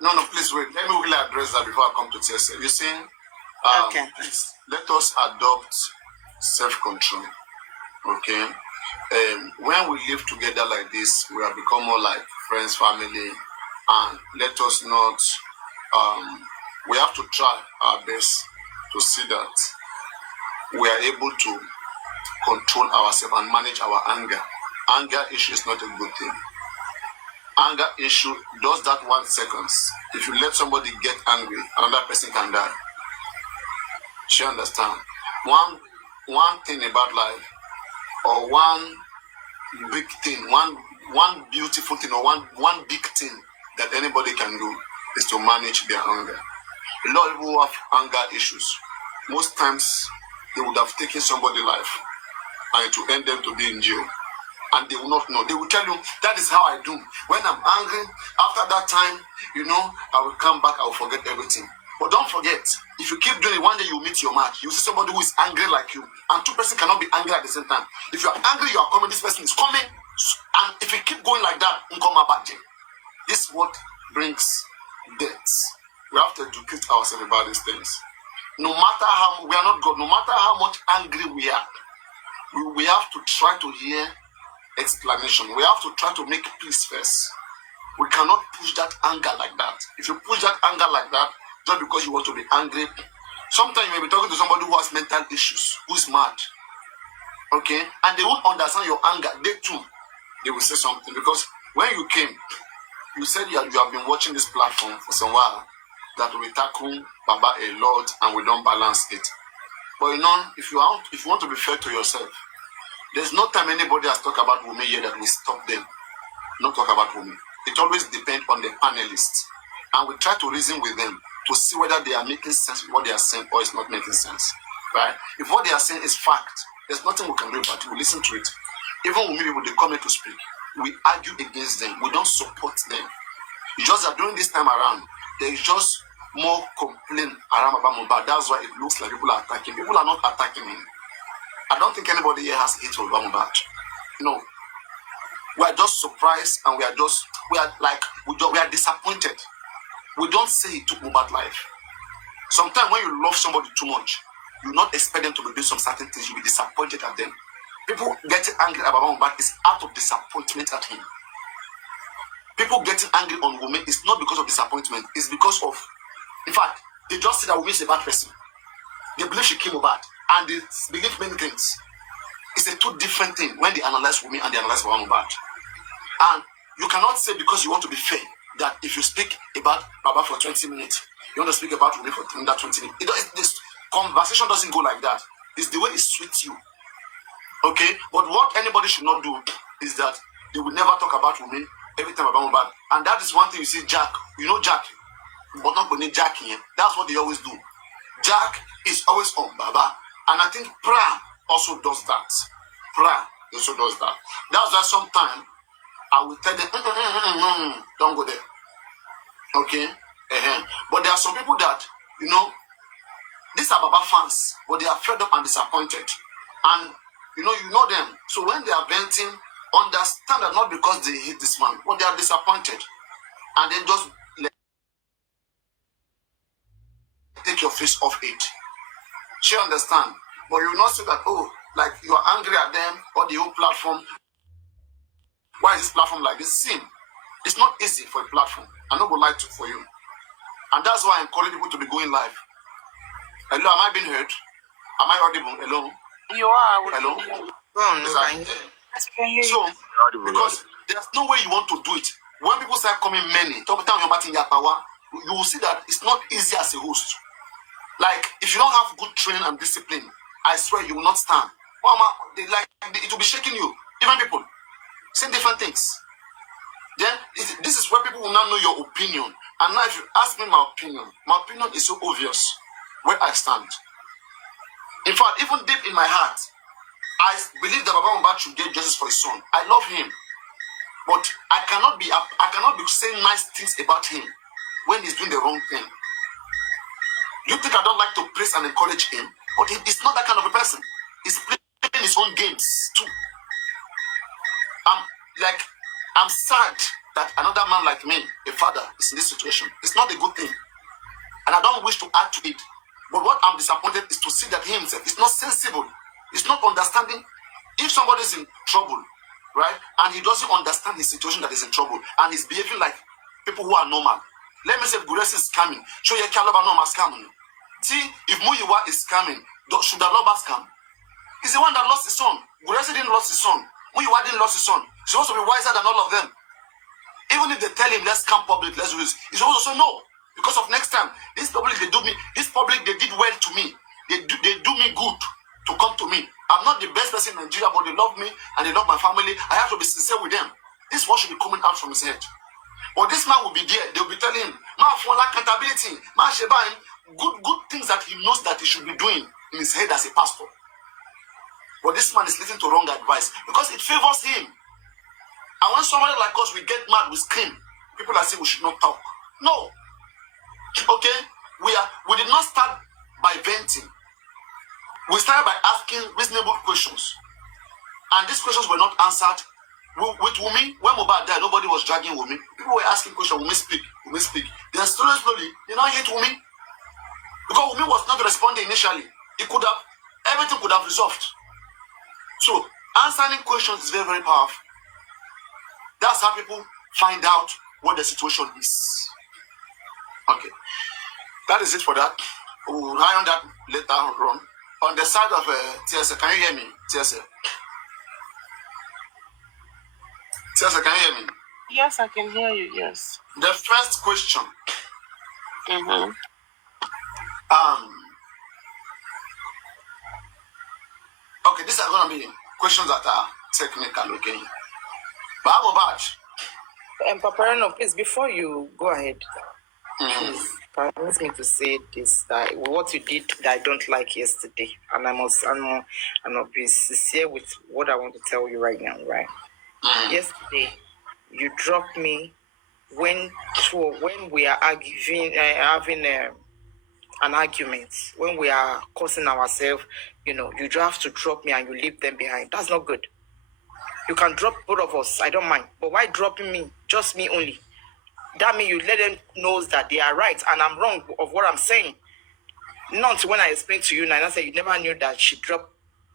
No, please wait. Let me really address that before I come to TSA. You see, Okay. Please, let us adopt self-control. Okay. When we live together like this, we have become more like friends, family, and let us not. We have to try our best to see that we are able to control ourselves and manage our anger. Anger issue is not a good thing. Anger issue does that 1 second. If you let somebody get angry, another person can die. She understand. One thing about life, or one big thing, one beautiful thing, or one big thing that anybody can do is to manage their anger. A lot of people who have anger issues, most times they would have taken somebody's life and to end them to be in jail. And they will not know. They will tell you, that is how I do. When I'm angry, after that time, I will come back, I will forget everything. But don't forget, if you keep doing it, one day you meet your match. You see somebody who is angry like you, and two persons cannot be angry at the same time. If you are angry, you are coming, this person is coming. And if you keep going like that, this is what brings death. We have to educate ourselves about these things. No matter how, we are not God, no matter how much angry we are, we have to try to hear explanation. We have to try to make peace first. We cannot push that anger like that. If you push that anger like that, just because you want to be angry, sometimes you may be talking to somebody who has mental issues, who is mad. Okay? And they won't understand your anger. They too, they will say something. Because when you came, you said you have been watching this platform for some while, that we tackle Baba a lot and we don't balance it. But if you want to be fair to yourself, there's no time anybody has talked about women here that we stop them. Not talk about women. It always depends on the panelists. And we try to reason with them to see whether they are making sense with what they are saying or it's not making sense. Right? If what they are saying is fact, there's nothing we can do about it. We listen to it. Even when people they come in to speak, we argue against them. We don't support them. It's just that during this time around, there is just more complaint around Baba Mohbad. That's why it looks like people are attacking. People are not attacking him. I don't think anybody here has hate for Baba Mohbad. No. We are just surprised and we are disappointed. We don't say he took Mohbad's life. Sometimes when you love somebody too much, you not expect them to be doing some certain things. You'll be disappointed at them. People getting angry about Mohbad is out of disappointment at him. People getting angry on women is not because of disappointment. It's because of, in fact, they just say that woman is a bad person. They believe she killed Mohbad and they believe many things. It's a two different thing when they analyze women and they analyze Mohbad. And you cannot say because you want to be fair that if you speak about Baba for 20 minutes, you want to speak about women for that 20 minutes. This conversation doesn't go like that. It's the way it suits you. Okay? But what anybody should not do is that they will never talk about women every time about Mohbad. And that is one thing you see Jack. You know Jack, but not only Jack here. That's what they always do. Jack is always on Baba. And I think Pra also does that. Pra also does that. That's why sometimes I will tell them, don't go there. Okay? But there are some people that, you know, these are Baba fans, but they are fed up and disappointed. And, you know them. So when they are venting, understand that not because they hate this man, but they are disappointed. And then just take your face off it. She understand. But you will not say that, oh, like you are angry at them or the whole platform. Why is this platform like this? See, it's not easy for a platform. I know go lie to for you. And that's why I encourage people to be going live. Hello, am I being heard? Am I audible? Hello? You are. Hello? Yes, So, because there's no way you want to do it. When people start coming many, talk down your batting your power, you will see that it's not easy as a host. Like, if you don't have good training and discipline, I swear you will not stand. It will be shaking you. Different people say different things. Then this is where people will now know your opinion. And now if you ask me my opinion is so obvious where I stand. In fact, even deep in my heart, I believe that Baba Mohbad should get justice for his son. I love him. But I cannot be saying nice things about him when he's doing the wrong thing. You think I don't like to praise and encourage him? But he's not that kind of a person. He's playing his own games too. I'm sad that another man like me, a father, is in this situation. It's not a good thing. And I don't wish to add to it. But what I'm disappointed is to see that he himself is not sensible. He's not understanding. If somebody is in trouble, right, and he doesn't understand his situation that is in trouble, and he's behaving like people who are normal. Let me say if Guresi is scamming, show you Kalaba normal scamming. See, if Muyiwa is scamming, should Aloba scam? He's the one that lost his son. Guresi didn't lose his son. Muyiwa didn't lose his son. He's supposed to be wiser than all of them. Even if they tell him, let's scam public, let's do this, he's supposed to say no. Because of next time, this public, they did well to me. They do me good to come to me. I'm not the best person in Nigeria, but they love me and they love my family. I have to be sincere with them. This is what should be coming out from his head. But this man will be there. They'll be telling him, man, for accountability, man, Sheba, good things that he knows that he should be doing in his head as a pastor. But this man is listening to wrong advice because it favors him. And when somebody like us, we get mad, we scream. People are saying we should not talk. No. Okay? We did not start by venting. We started by asking reasonable questions. And these questions were not answered. With Wumi, when Mohbad died, nobody was dragging Wumi. People were asking questions, Wumi speak, Wumi speak. Then slowly, they now hate Wumi. Because Wumi was not responding initially. Everything could have resolved. So, answering questions is very, very powerful. That's how people find out what the situation is. Okay. That is it for that. We'll rely on that later on. On the side of TSA, can you hear me? TSA. TSA, can you hear me? Yes, I can hear you, yes. The first question. Mm-hmm. Okay, these are going to be questions that are technical, okay? But how about? And Paparano, please, before you go ahead, please permit me to say this, that what you did that I don't like yesterday, and I must be sincere with what I want to tell you right now, right? Yesterday, you dropped me when we are having an argument, when we are cursing ourselves, you have to drop me and you leave them behind. That's not good. You can drop both of us, I don't mind. But why dropping me? Just me only. That means you let them know that they are right and I'm wrong of what I'm saying. Not when I explained to you, Nana said you never knew that she dropped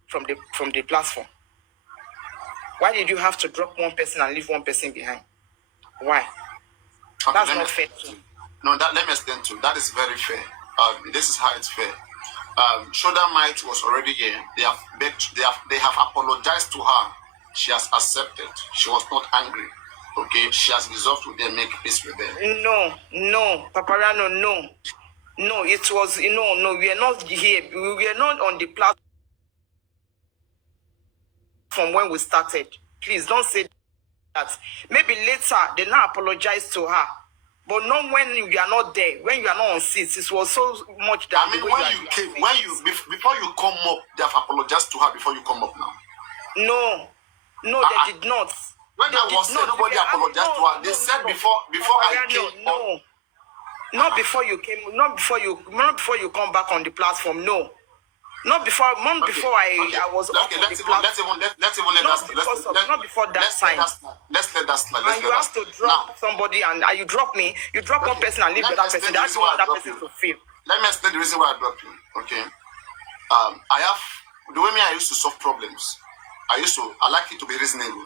from the platform. Why did you have to drop one person and leave one person behind? Why? Okay, that's not fair. No, let me explain to you. That is very fair. This is how it's fair. Shoulder Might was already here. They have apologized to her. She has accepted. She was not angry. Okay, she has resolved with them, make peace with them. No, Paparano, no. No, it was, no, we are not here. We are not on the platform when we started. Please don't say that. Maybe later they now apologize to her. But not when you are not there, when you are not on seats. It was so much that I mean, when you came, before you come up, they have apologized to her before you come up now. No, they did not. When I was saying nobody apologized to her, they said before I came up. Not before you came, not before you come back on the platform. No, not before. Not before I was up on the platform. Not before that time. Let's let that slide. And you have to drop somebody, and you drop me. You drop one person and leave the other person. That's what that person to feel. Let me explain the reason why I dropped you. Okay. I have the way I used to solve problems. I like it to be reasonable.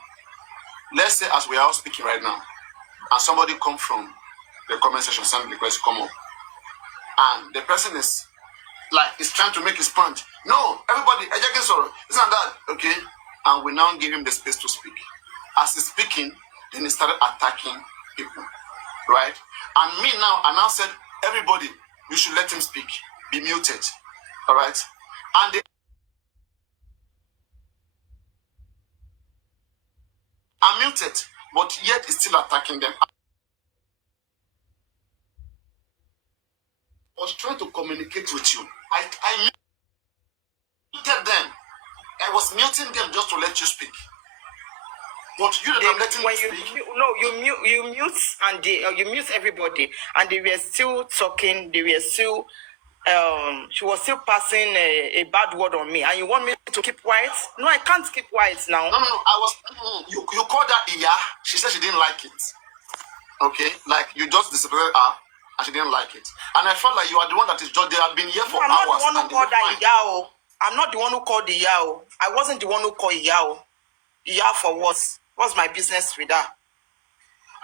Let's say as we are all speaking right now, and somebody come from the comment section, send request to come up, and the person is trying to make his point. No, everybody, isn't that okay? And we now give him the space to speak. As he's speaking, then he started attacking people, right? And me now, I now said, everybody, you should let him speak. Be muted, all right? And I'm muted, but yet he's still attacking them. I was trying to communicate with you. I muted them. I was muting them just to let you speak. But you didn't let me speak. You mute and you mute everybody, and they were still talking. They were still. She was still passing a bad word on me, and you want me to keep quiet? No, I can't keep quiet now. No. I was. You called her Iya. She said she didn't like it. Okay, like you just disciplined her, and she didn't like it. And I felt like you are the one that is just. They have been here for hours. I'm not the one who called her Iya. I'm not the one who called the Iya. I wasn't the one who called Iya. Iya for what? What's my business with that?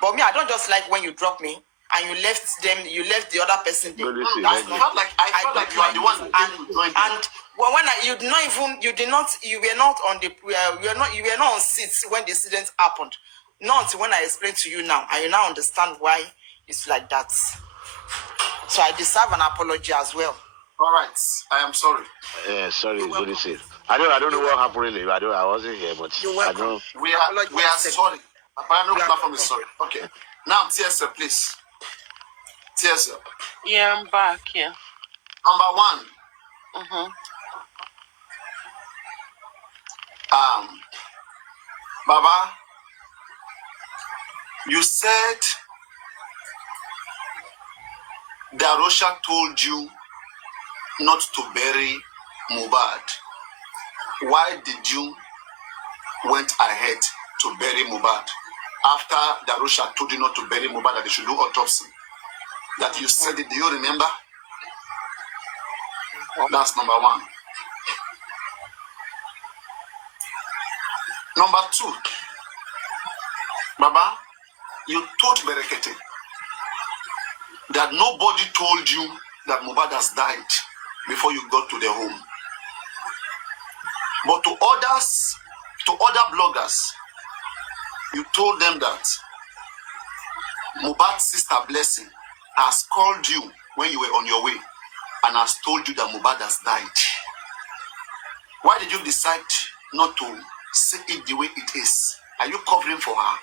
But me, I don't just like when you drop me and you left the other person there. I felt like you are the one who came to join. And well, when you were not on seats when the incident happened. Not when I explained to you now, and you now understand why it's like that. So I deserve an apology as well. All right, I am sorry. Yeah, sorry, good to see. I don't know what happened really. I wasn't here, but I don't. We are sorry. Apparently, platform is sorry. Okay. Now, TSA, please. TSA. Yeah, I'm back. Yeah. Number one. Baba, you said Darosha told you not to bury Mohbad. Why did you went ahead to bury Mohbad after Darosha told you not to bury Mohbad, that they should do autopsy? That you said it. Do you remember? That's number one. Number two, Baba, you told Berekete that nobody told you that Mohbad has died before you got to the home. But to other bloggers, you told them that Mohbad's sister Blessing has called you when you were on your way and has told you that Mohbad has died. Why did you decide not to say it the way it is? Are you covering for her?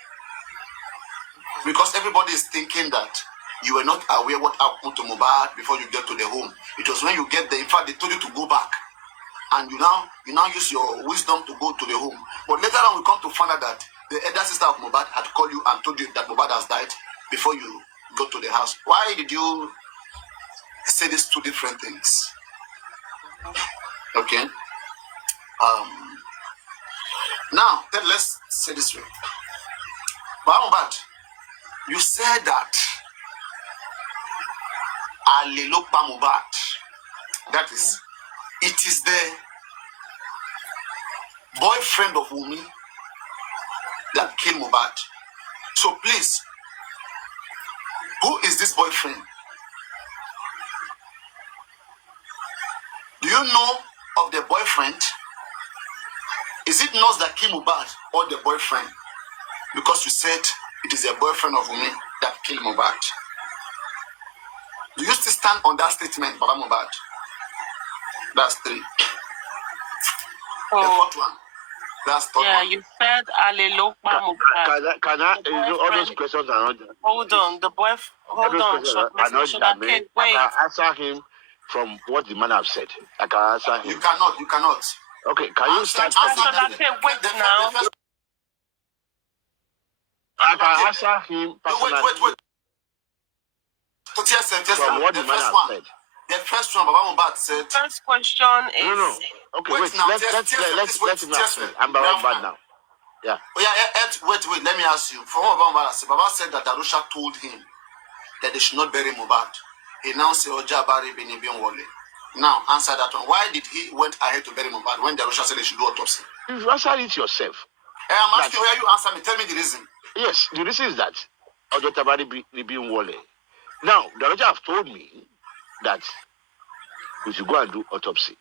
Because everybody is thinking that you were not aware what happened to Mohbad before you get to the home. It was when you get there. In fact, they told you to go back, and you now use your wisdom to go to the home. But later on, we come to find out that the elder sister of Mohbad had called you and told you that Mohbad has died before you go to the house. Why did you say these two different things? Okay. Now, let's say this way. Mohbad, you said that Alelopa Mohbad, that is, it is the boyfriend of Wumi that killed Mohbad. So please, who is this boyfriend? Do you know of the boyfriend? Is it not that killed Mohbad or the boyfriend? Because you said it is a boyfriend of Wumi that killed Mohbad. Do you still stand on that statement, Baba Mohbad? That's three. The fourth one. That's third Yeah, one. you said Alelokpa Mohbad. Can I, The you know, all those boyfriend. questions are not. Hold on, All hold those on, questions short are not Mr. germane. Sholake, I wait. can answer him from what the man have said. I can answer him. You cannot. Okay, can you start? Mr. Sholake, wait now. I can answer him personally Wait. So from what the man have said. The first one, Baba Mohbad said. First question is. No. Okay, wait. Now, Let him answer. I'm Baba Mohbad now. Yeah. Oh yeah, wait. Let me ask you. From what Baba Mohbad said, Baba said that Darusha told him that they should not bury Mohbad. He now said, Oja Bari Bini Bin Wale. Now, answer that one. Why did he went ahead to bury Mohbad when Darusha said they should do autopsy? You answer it yourself. I'm asking where you answer me. Tell me the reason. Yes, the reason is that Oja Tabari Bin Wale. Now, Darusha have told me that we should go and do autopsy.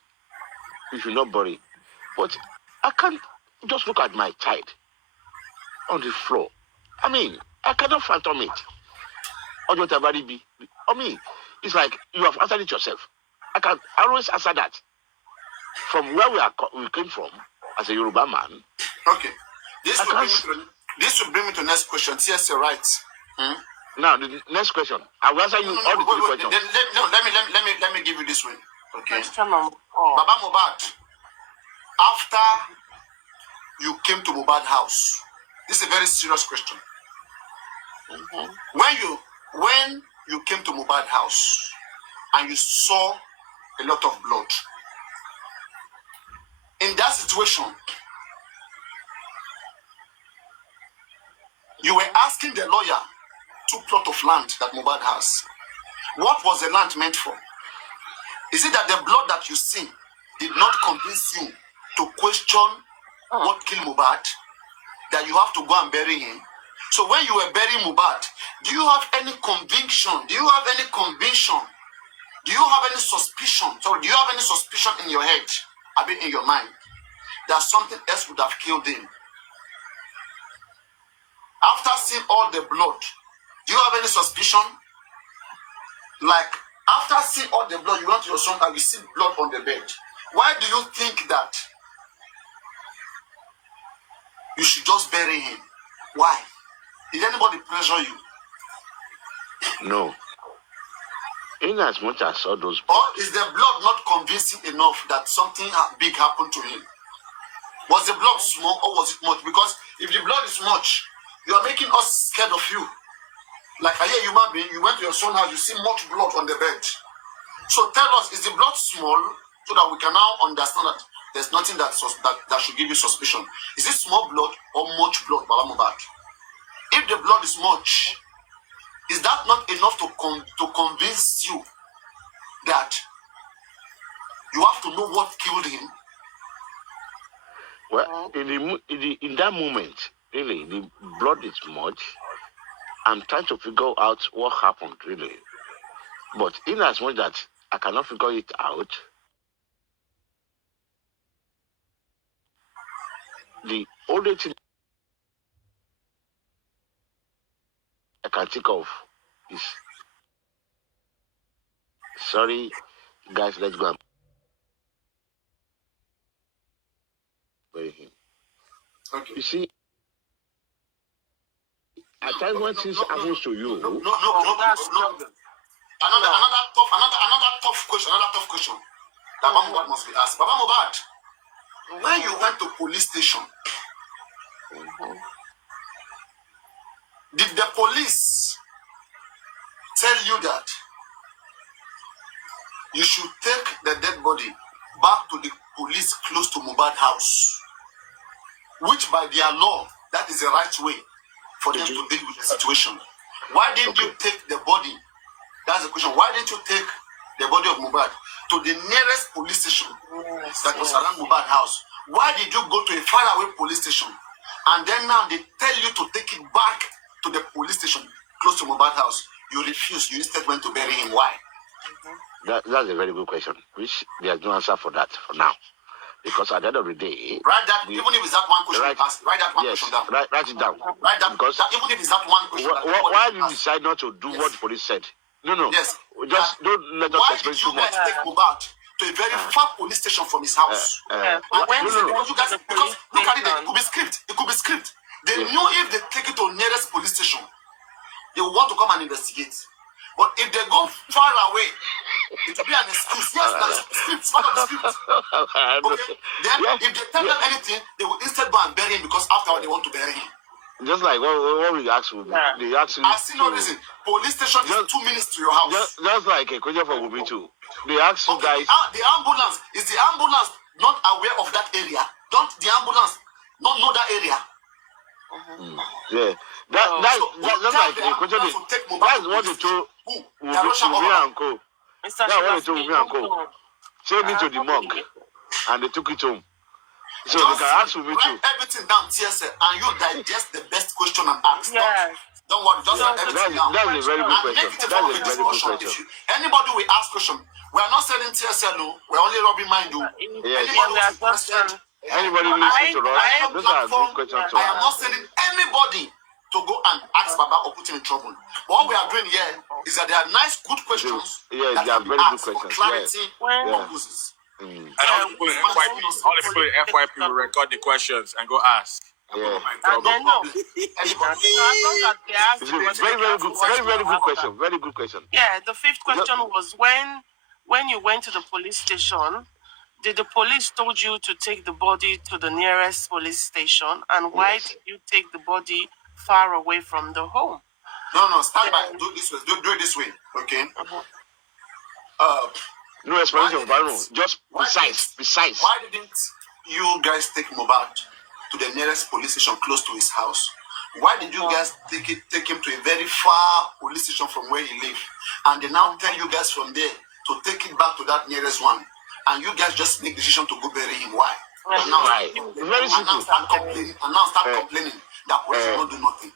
We should not bury. But I can't just look at my child on the floor. I mean, I cannot phantom it. It's like you have answered it yourself. I can always answer that. From where we came from as a Yoruba man. Okay. This will bring me to the next question. Yes, you're right. Now the next question. I will answer you all the three questions. Let me give you this one. Okay. Question number 4. Baba Mohbad, after you came to Mohbad house, this is a very serious question. When you came to Mohbad house and you saw a lot of blood, in that situation, you were asking the lawyer 2 plots of land that Mohbad has. What was the land meant for? Is it that the blood that you see did not convince you to question what killed Mohbad? That you have to go and bury him? So when you were burying Mohbad, do you have any conviction? Do you have any conviction? Do you have any suspicion? Sorry, do you have any suspicion in your head, I mean in your mind, that something else would have killed him? After seeing all the blood, do you have any suspicion? Like, after seeing all the blood, you went to your son and you see blood on the bed. Why do you think that you should just bury him? Why? Did anybody pressure you? No. In as much as all those Or is the blood not convincing enough that something big happened to him? Was the blood small or was it much? Because if the blood is much, you are making us scared of you. Like I hear human being, you went to your son's house, you see much blood on the bed. So tell us, is the blood small so that we can now understand that there's nothing that should give you suspicion? Is it small blood or much blood, Baba Mohbad? If the blood is much, is that not enough to convince you that you have to know what killed him? Well, in that moment, really, the blood is much. I'm trying to figure out what happened, really. But in as much that I cannot figure it out, the only thing I can think of is, sorry, guys, let's go and bury him. Okay. You see, at times when things happen to you, No. Another tough question. That Baba Mohbad must be asked. Baba Mohbad, when you went to police station, did the police tell you that you should take the dead body back to the police close to Mohbad house? Which by their law, that is the right way for them to deal with the situation. Why didn't you take the body? That's the question. Why didn't you take the body of Mohbad to the nearest police station that was around Mohbad house? Why did you go to a faraway police station? And then now they tell you to take it back to the police station close to Mohbad house. You refuse. You instead went to bury him. Why? That's a very good question, which there's no answer for that for now. Because at the end of the day, write that, even if it's that one question, write that one question down. Write it down. Write that, because even if it's that one question. Why did you decide not to do what the police said? No. Yes. Just don't let us explain too much. Why did you guys take Mohbad to a very far police station from his house. Yeah. And When because they went you to guys, the because police look at it, it station, could be script. It could be script. They knew if they take it to nearest police station, they will want to come and investigate. But if they go far away, it will be an excuse. Yes, that's script. It's part of the script. Okay. Then if they tell them anything, they will instead go and bury him because after they want to bury him. Just like what we asked Wumi. Yeah. They asked you. I see no reason. Police station is 2 minutes to your house. Just like a question for Wumi too. They asked you Okay, guys. the ambulance, is the ambulance not aware of that area? Don't the ambulance not know that area? Yeah. That's So like a question. That's what they told Wumi and Co. Mr. That's what they Shola, told Wumi and Co. Take me to the morgue, and they took it home. So just they can ask Wumi too. write everything down, TSL, and you digest the best question and ask. Yes. Don't worry, just write everything down. That's a very good And question. make it a That's a public very good discussion. question. Anybody will ask question. We are not selling TSL, no. We're only rubbing mind. Yes. Anybody who is interested, Anybody listening to us, those are good questions to I am not ask. sending anybody to go and ask Baba or put him in trouble. What we are doing here is that there are nice, good questions. Yeah, that they are can be very good asked for questions. clarity Yeah. purposes. And all the people in FYP will record the questions and go ask. Yeah. And then no. Anybody. As long as they ask It's the a question, very, very good, they very, very good ask question. Very good question. Yeah, the fifth question was when you went to the police station, did the police told you to take the body to the nearest police station, and why did you take the body far away from the home? No, start by do it this way. Do it this way, okay? No explanation, Barno. Just Why precise. Why didn't you guys take Mohbad to the nearest police station close to his house? Why did you guys take him to a very far police station from where he lives? And they now tell you guys from there to take it back to that nearest one. And you guys just make decision to go bury him. Why? And now, Very simple. And now start complaining that police will not do nothing.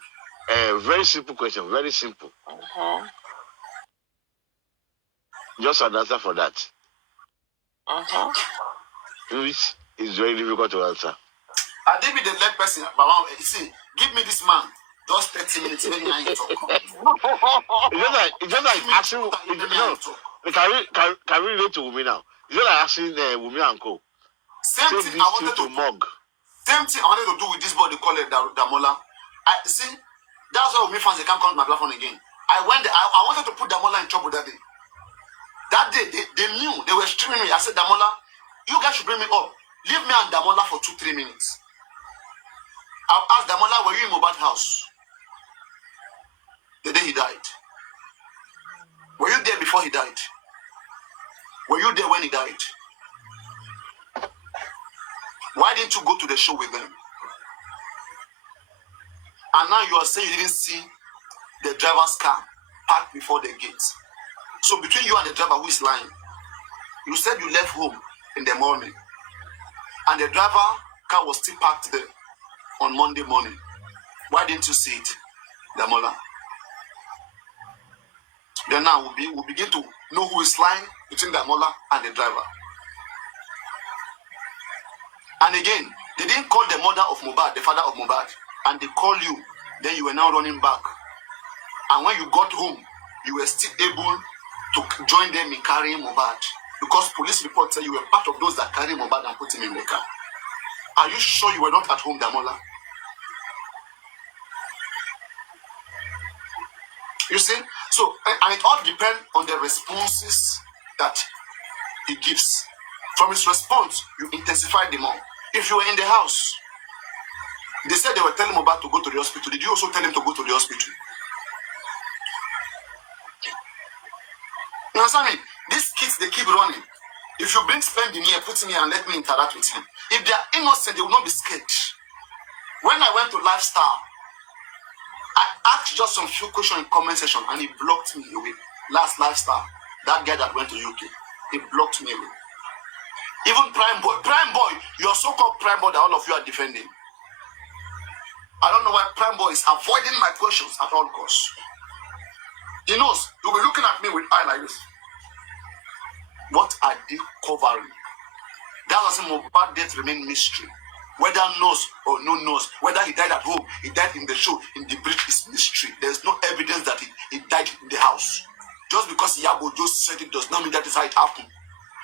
Very simple question. Very simple. Just an answer for that. Which is very difficult to answer. I did be the led person. Baba, see, give me this man. Just 30 minutes. Let me talk. It's just like asking. No, can we relate to Wumi now? It's just like asking Wumi and Co. Same Take thing this I wanted thing to to do. morgue. Same thing I wanted to do with this body called Damola. I see. That's why Wumi fans they can't come to my platform again. I went there. I wanted to put Damola in trouble that day. That day they knew they were streaming me. I said, Damola, you guys should bring me up. Leave me and Damola for 2-3 minutes. I'll ask Damola, were you in Mohbad's house the day he died? Were you there before he died? Were you there when he died? Why didn't you go to the show with them? And now you are saying you didn't see the driver's car parked before the gate. So between you and the driver, who is lying? You said you left home in the morning, and the driver car was still parked there on Monday morning. Why didn't you see it, Damola? Then now we'll begin to know who is lying between Damola and the driver. And again, they didn't call the mother of Mohbad, the father of Mohbad, and they called you. Then you were now running back. And when you got home, you were still able to join them in carrying Mohbad, because police reports say you were part of those that carried Mohbad and put him in the car. Are you sure you were not at home, Damola? You see? So, and it all depends on the responses that he gives. From his response, you intensify the more. If you were in the house, they said they were telling Mohbad to go to the hospital. Did you also tell him to go to the hospital? You understand me? These kids, they keep running. If you bring spending here, put him here and let me interact with him. If they are innocent, they will not be scared. When I went to Lifestyle, I asked just some few questions in comment section and he blocked me away. Last Lifestyle, that guy that went to UK, he blocked me away. Even Prime Boy, your so-called Prime Boy that all of you are defending. I don't know why Prime Boy is avoiding my questions at all costs. He knows. He'll be looking at me with eye like this. What are they covering? That doesn't mean Mohbad death remain mystery. Whether knows or no knows, whether he died at home, he died in the show, in the bridge, is mystery. There's no evidence that he died in the house. Just because Yabo just said it does not mean that is how it happened.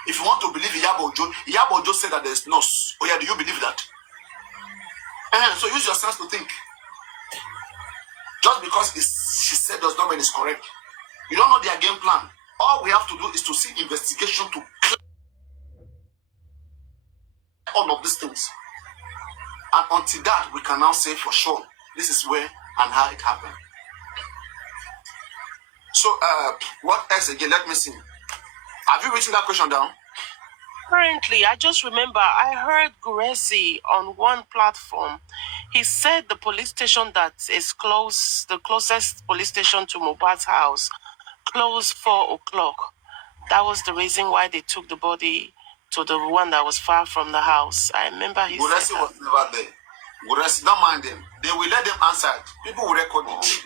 If you want to say that there's nurse. Oh yeah, do you believe that? So use your sense to think. Just because she said does not mean it's correct. You don't know their game plan. All we have to do is to see investigation to clear all of these things. And until that, we can now say for sure, this is where and how it happened. So, what else again? Let me see. Have you written that question down? Currently, I just remember I heard Guresi on one platform. He said the police station that is close, the closest police station to Mohbad's house, closed 4 o'clock. That was the reason why they took the body to the one that was far from the house. I remember he Guresi said that. was never there. Guresi, don't mind them. They will let them answer it. People will record it.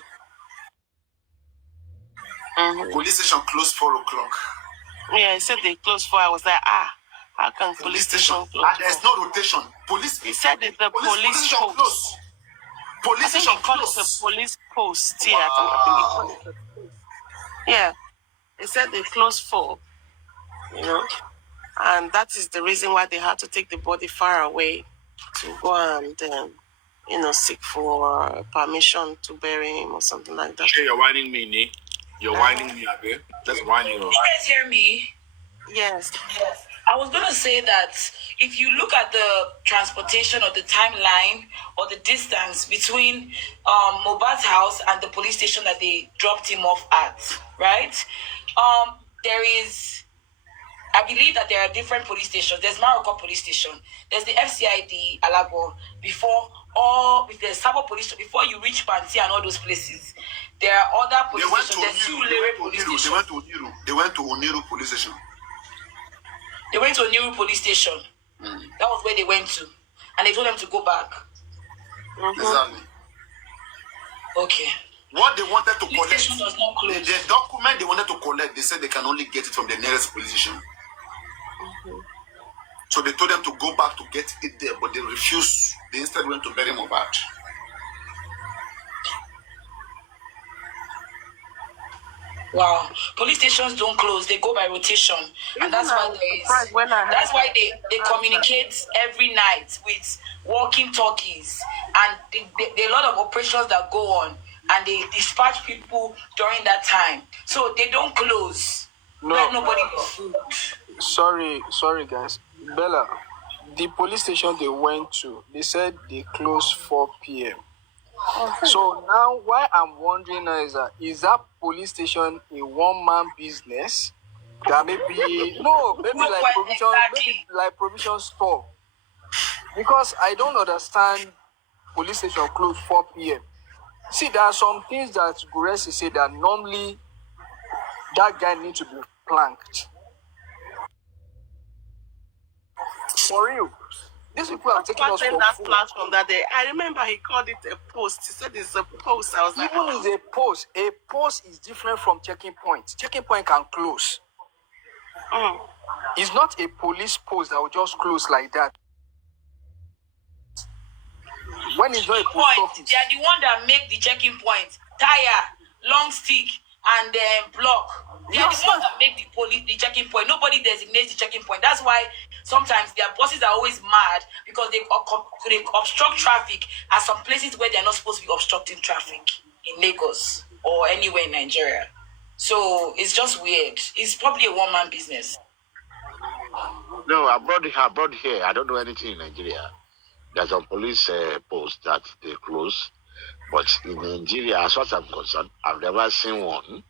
Police station closed 4 o'clock. Yeah, he said they closed 4. I was like, how can police station close? And there's no rotation. Police. He said it's the police station post. close. Police I think station he called close. it a police post. Yeah, I think he called it a post. Yeah, he said they closed 4. You know, and that is the reason why they had to take the body far away to go and seek for permission to bury him or something like that. Sure, you're whining me, Nee. You're whining me, Abby. Just whining you. You guys hear me? Yes. I was going to say that if you look at the transportation or the timeline or the distance between Mohbad's house and the police station that they dropped him off at, right? There is, I believe that there are different police stations. There's Maroko police station. There's the FCID Alabo. With the Sabo police station, before you reach Panti and all those places, there are other police stations. There's two police stations. They went to Oniru police station. They went to Oniru police station. That was where they went to. And they told them to go back. Exactly. Okay. What they wanted to Police collect, station does not close. the document they wanted to collect, they said they can only get it from the nearest police station. So they told them to go back to get it there, but they refused. They instead went to bury Mohbad. Wow. Police stations don't close, they go by rotation. And that's why they communicate every night with walking talkies. And there are a lot of operations that go on, and they dispatch people during that time. So they don't close. No. Let nobody get food. Sorry guys. Bella, the police station they went to, they said they closed 4 p.m. So now what I'm wondering now is that police station a one-man business? That maybe like provision store. Because I don't understand police station close 4 p.m. See, there are some things that Guresi said that normally that guy needs to be planked. For real. These people are taking us for that fool. platform that day. I remember he called it a post. He said it's a post. I was like, Even is a post. A post is different from checking point. Checking point can close. It's not a police post that will just close like that. When it's not a post office. They are the one that make the checking point. Tire, long stick, and block. They are the ones that make the checking point. Nobody designates the checking point. That's why sometimes their bosses are always mad because they obstruct traffic at some places where they're not supposed to be obstructing traffic in Lagos or anywhere in Nigeria. So it's just weird. It's probably a one-man business. No, I brought here. I don't know anything in Nigeria. There's a police post that they close. But in Nigeria, as far as I'm concerned, I've never seen one.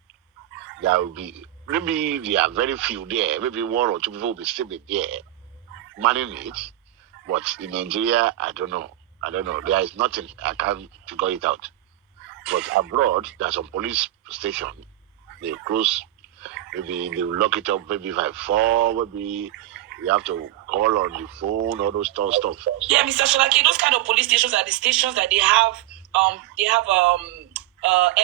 There will be, maybe there are very few there. Maybe 1 or 2 people will be still be there manning it. But in Nigeria, I don't know. There is nothing. I can't figure it out. But abroad, there's some police station. They close. Maybe they will lock it up. Maybe by 4. Maybe you have to call on the phone. All those stuff. Yeah, Mr. Sholake, those kind of police stations are the stations that they have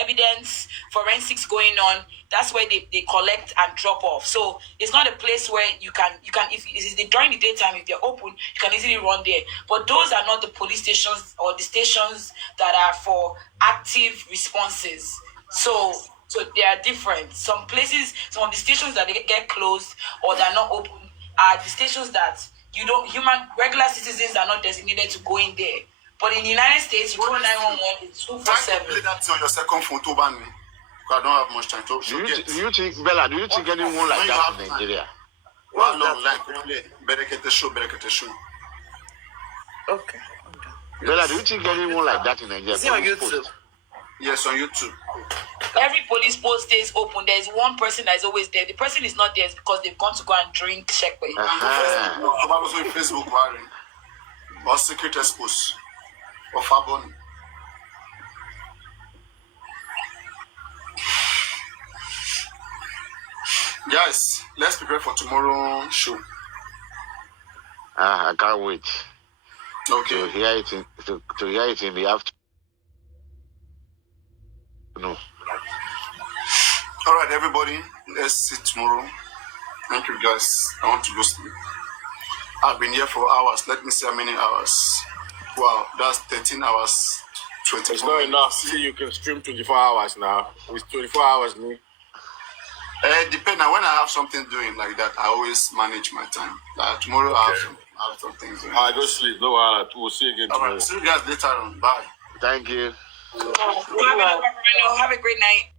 evidence, forensics going on. That's where they collect and drop off. So it's not a place where you can if it is during the daytime, if they're open, you can easily run there. But those are not the police stations or the stations that are for active responses. So they are different. Some places, some of the stations that they get closed or they're not open are the stations that regular citizens are not designated to go in there. But in the United States, you call 911, it's 247. Play that on your second phone to ban me. I don't have much time to Do you think, Bella, do you think anyone like that in Nigeria? Well, no, like, Berekete show. Okay. Bella, do you think anyone like that in Nigeria? Is it on YouTube? Yes, on YouTube. Every police post stays open. There's one person that is always there. The person is not there because they've gone to go and drink shekwe. Also on Facebook, or Secret Expos, or Fabon. Guys, let's prepare for tomorrow's show. I can't wait. Okay. To hear it in the afternoon. No. All right, everybody. Let's see tomorrow. Thank you, guys. I want to go sleep. I've been here for hours. Let me see how many hours. Wow, that's 13 hours. 24 It's not enough. See, you can stream 24 hours now. With 24 hours, me. Depend on when I have something doing like that. I always manage my time. Tomorrow I have some things doing. I go sleep. No, we'll see you again All tomorrow. right, see you guys later on. Bye. Thank you. Have a great night.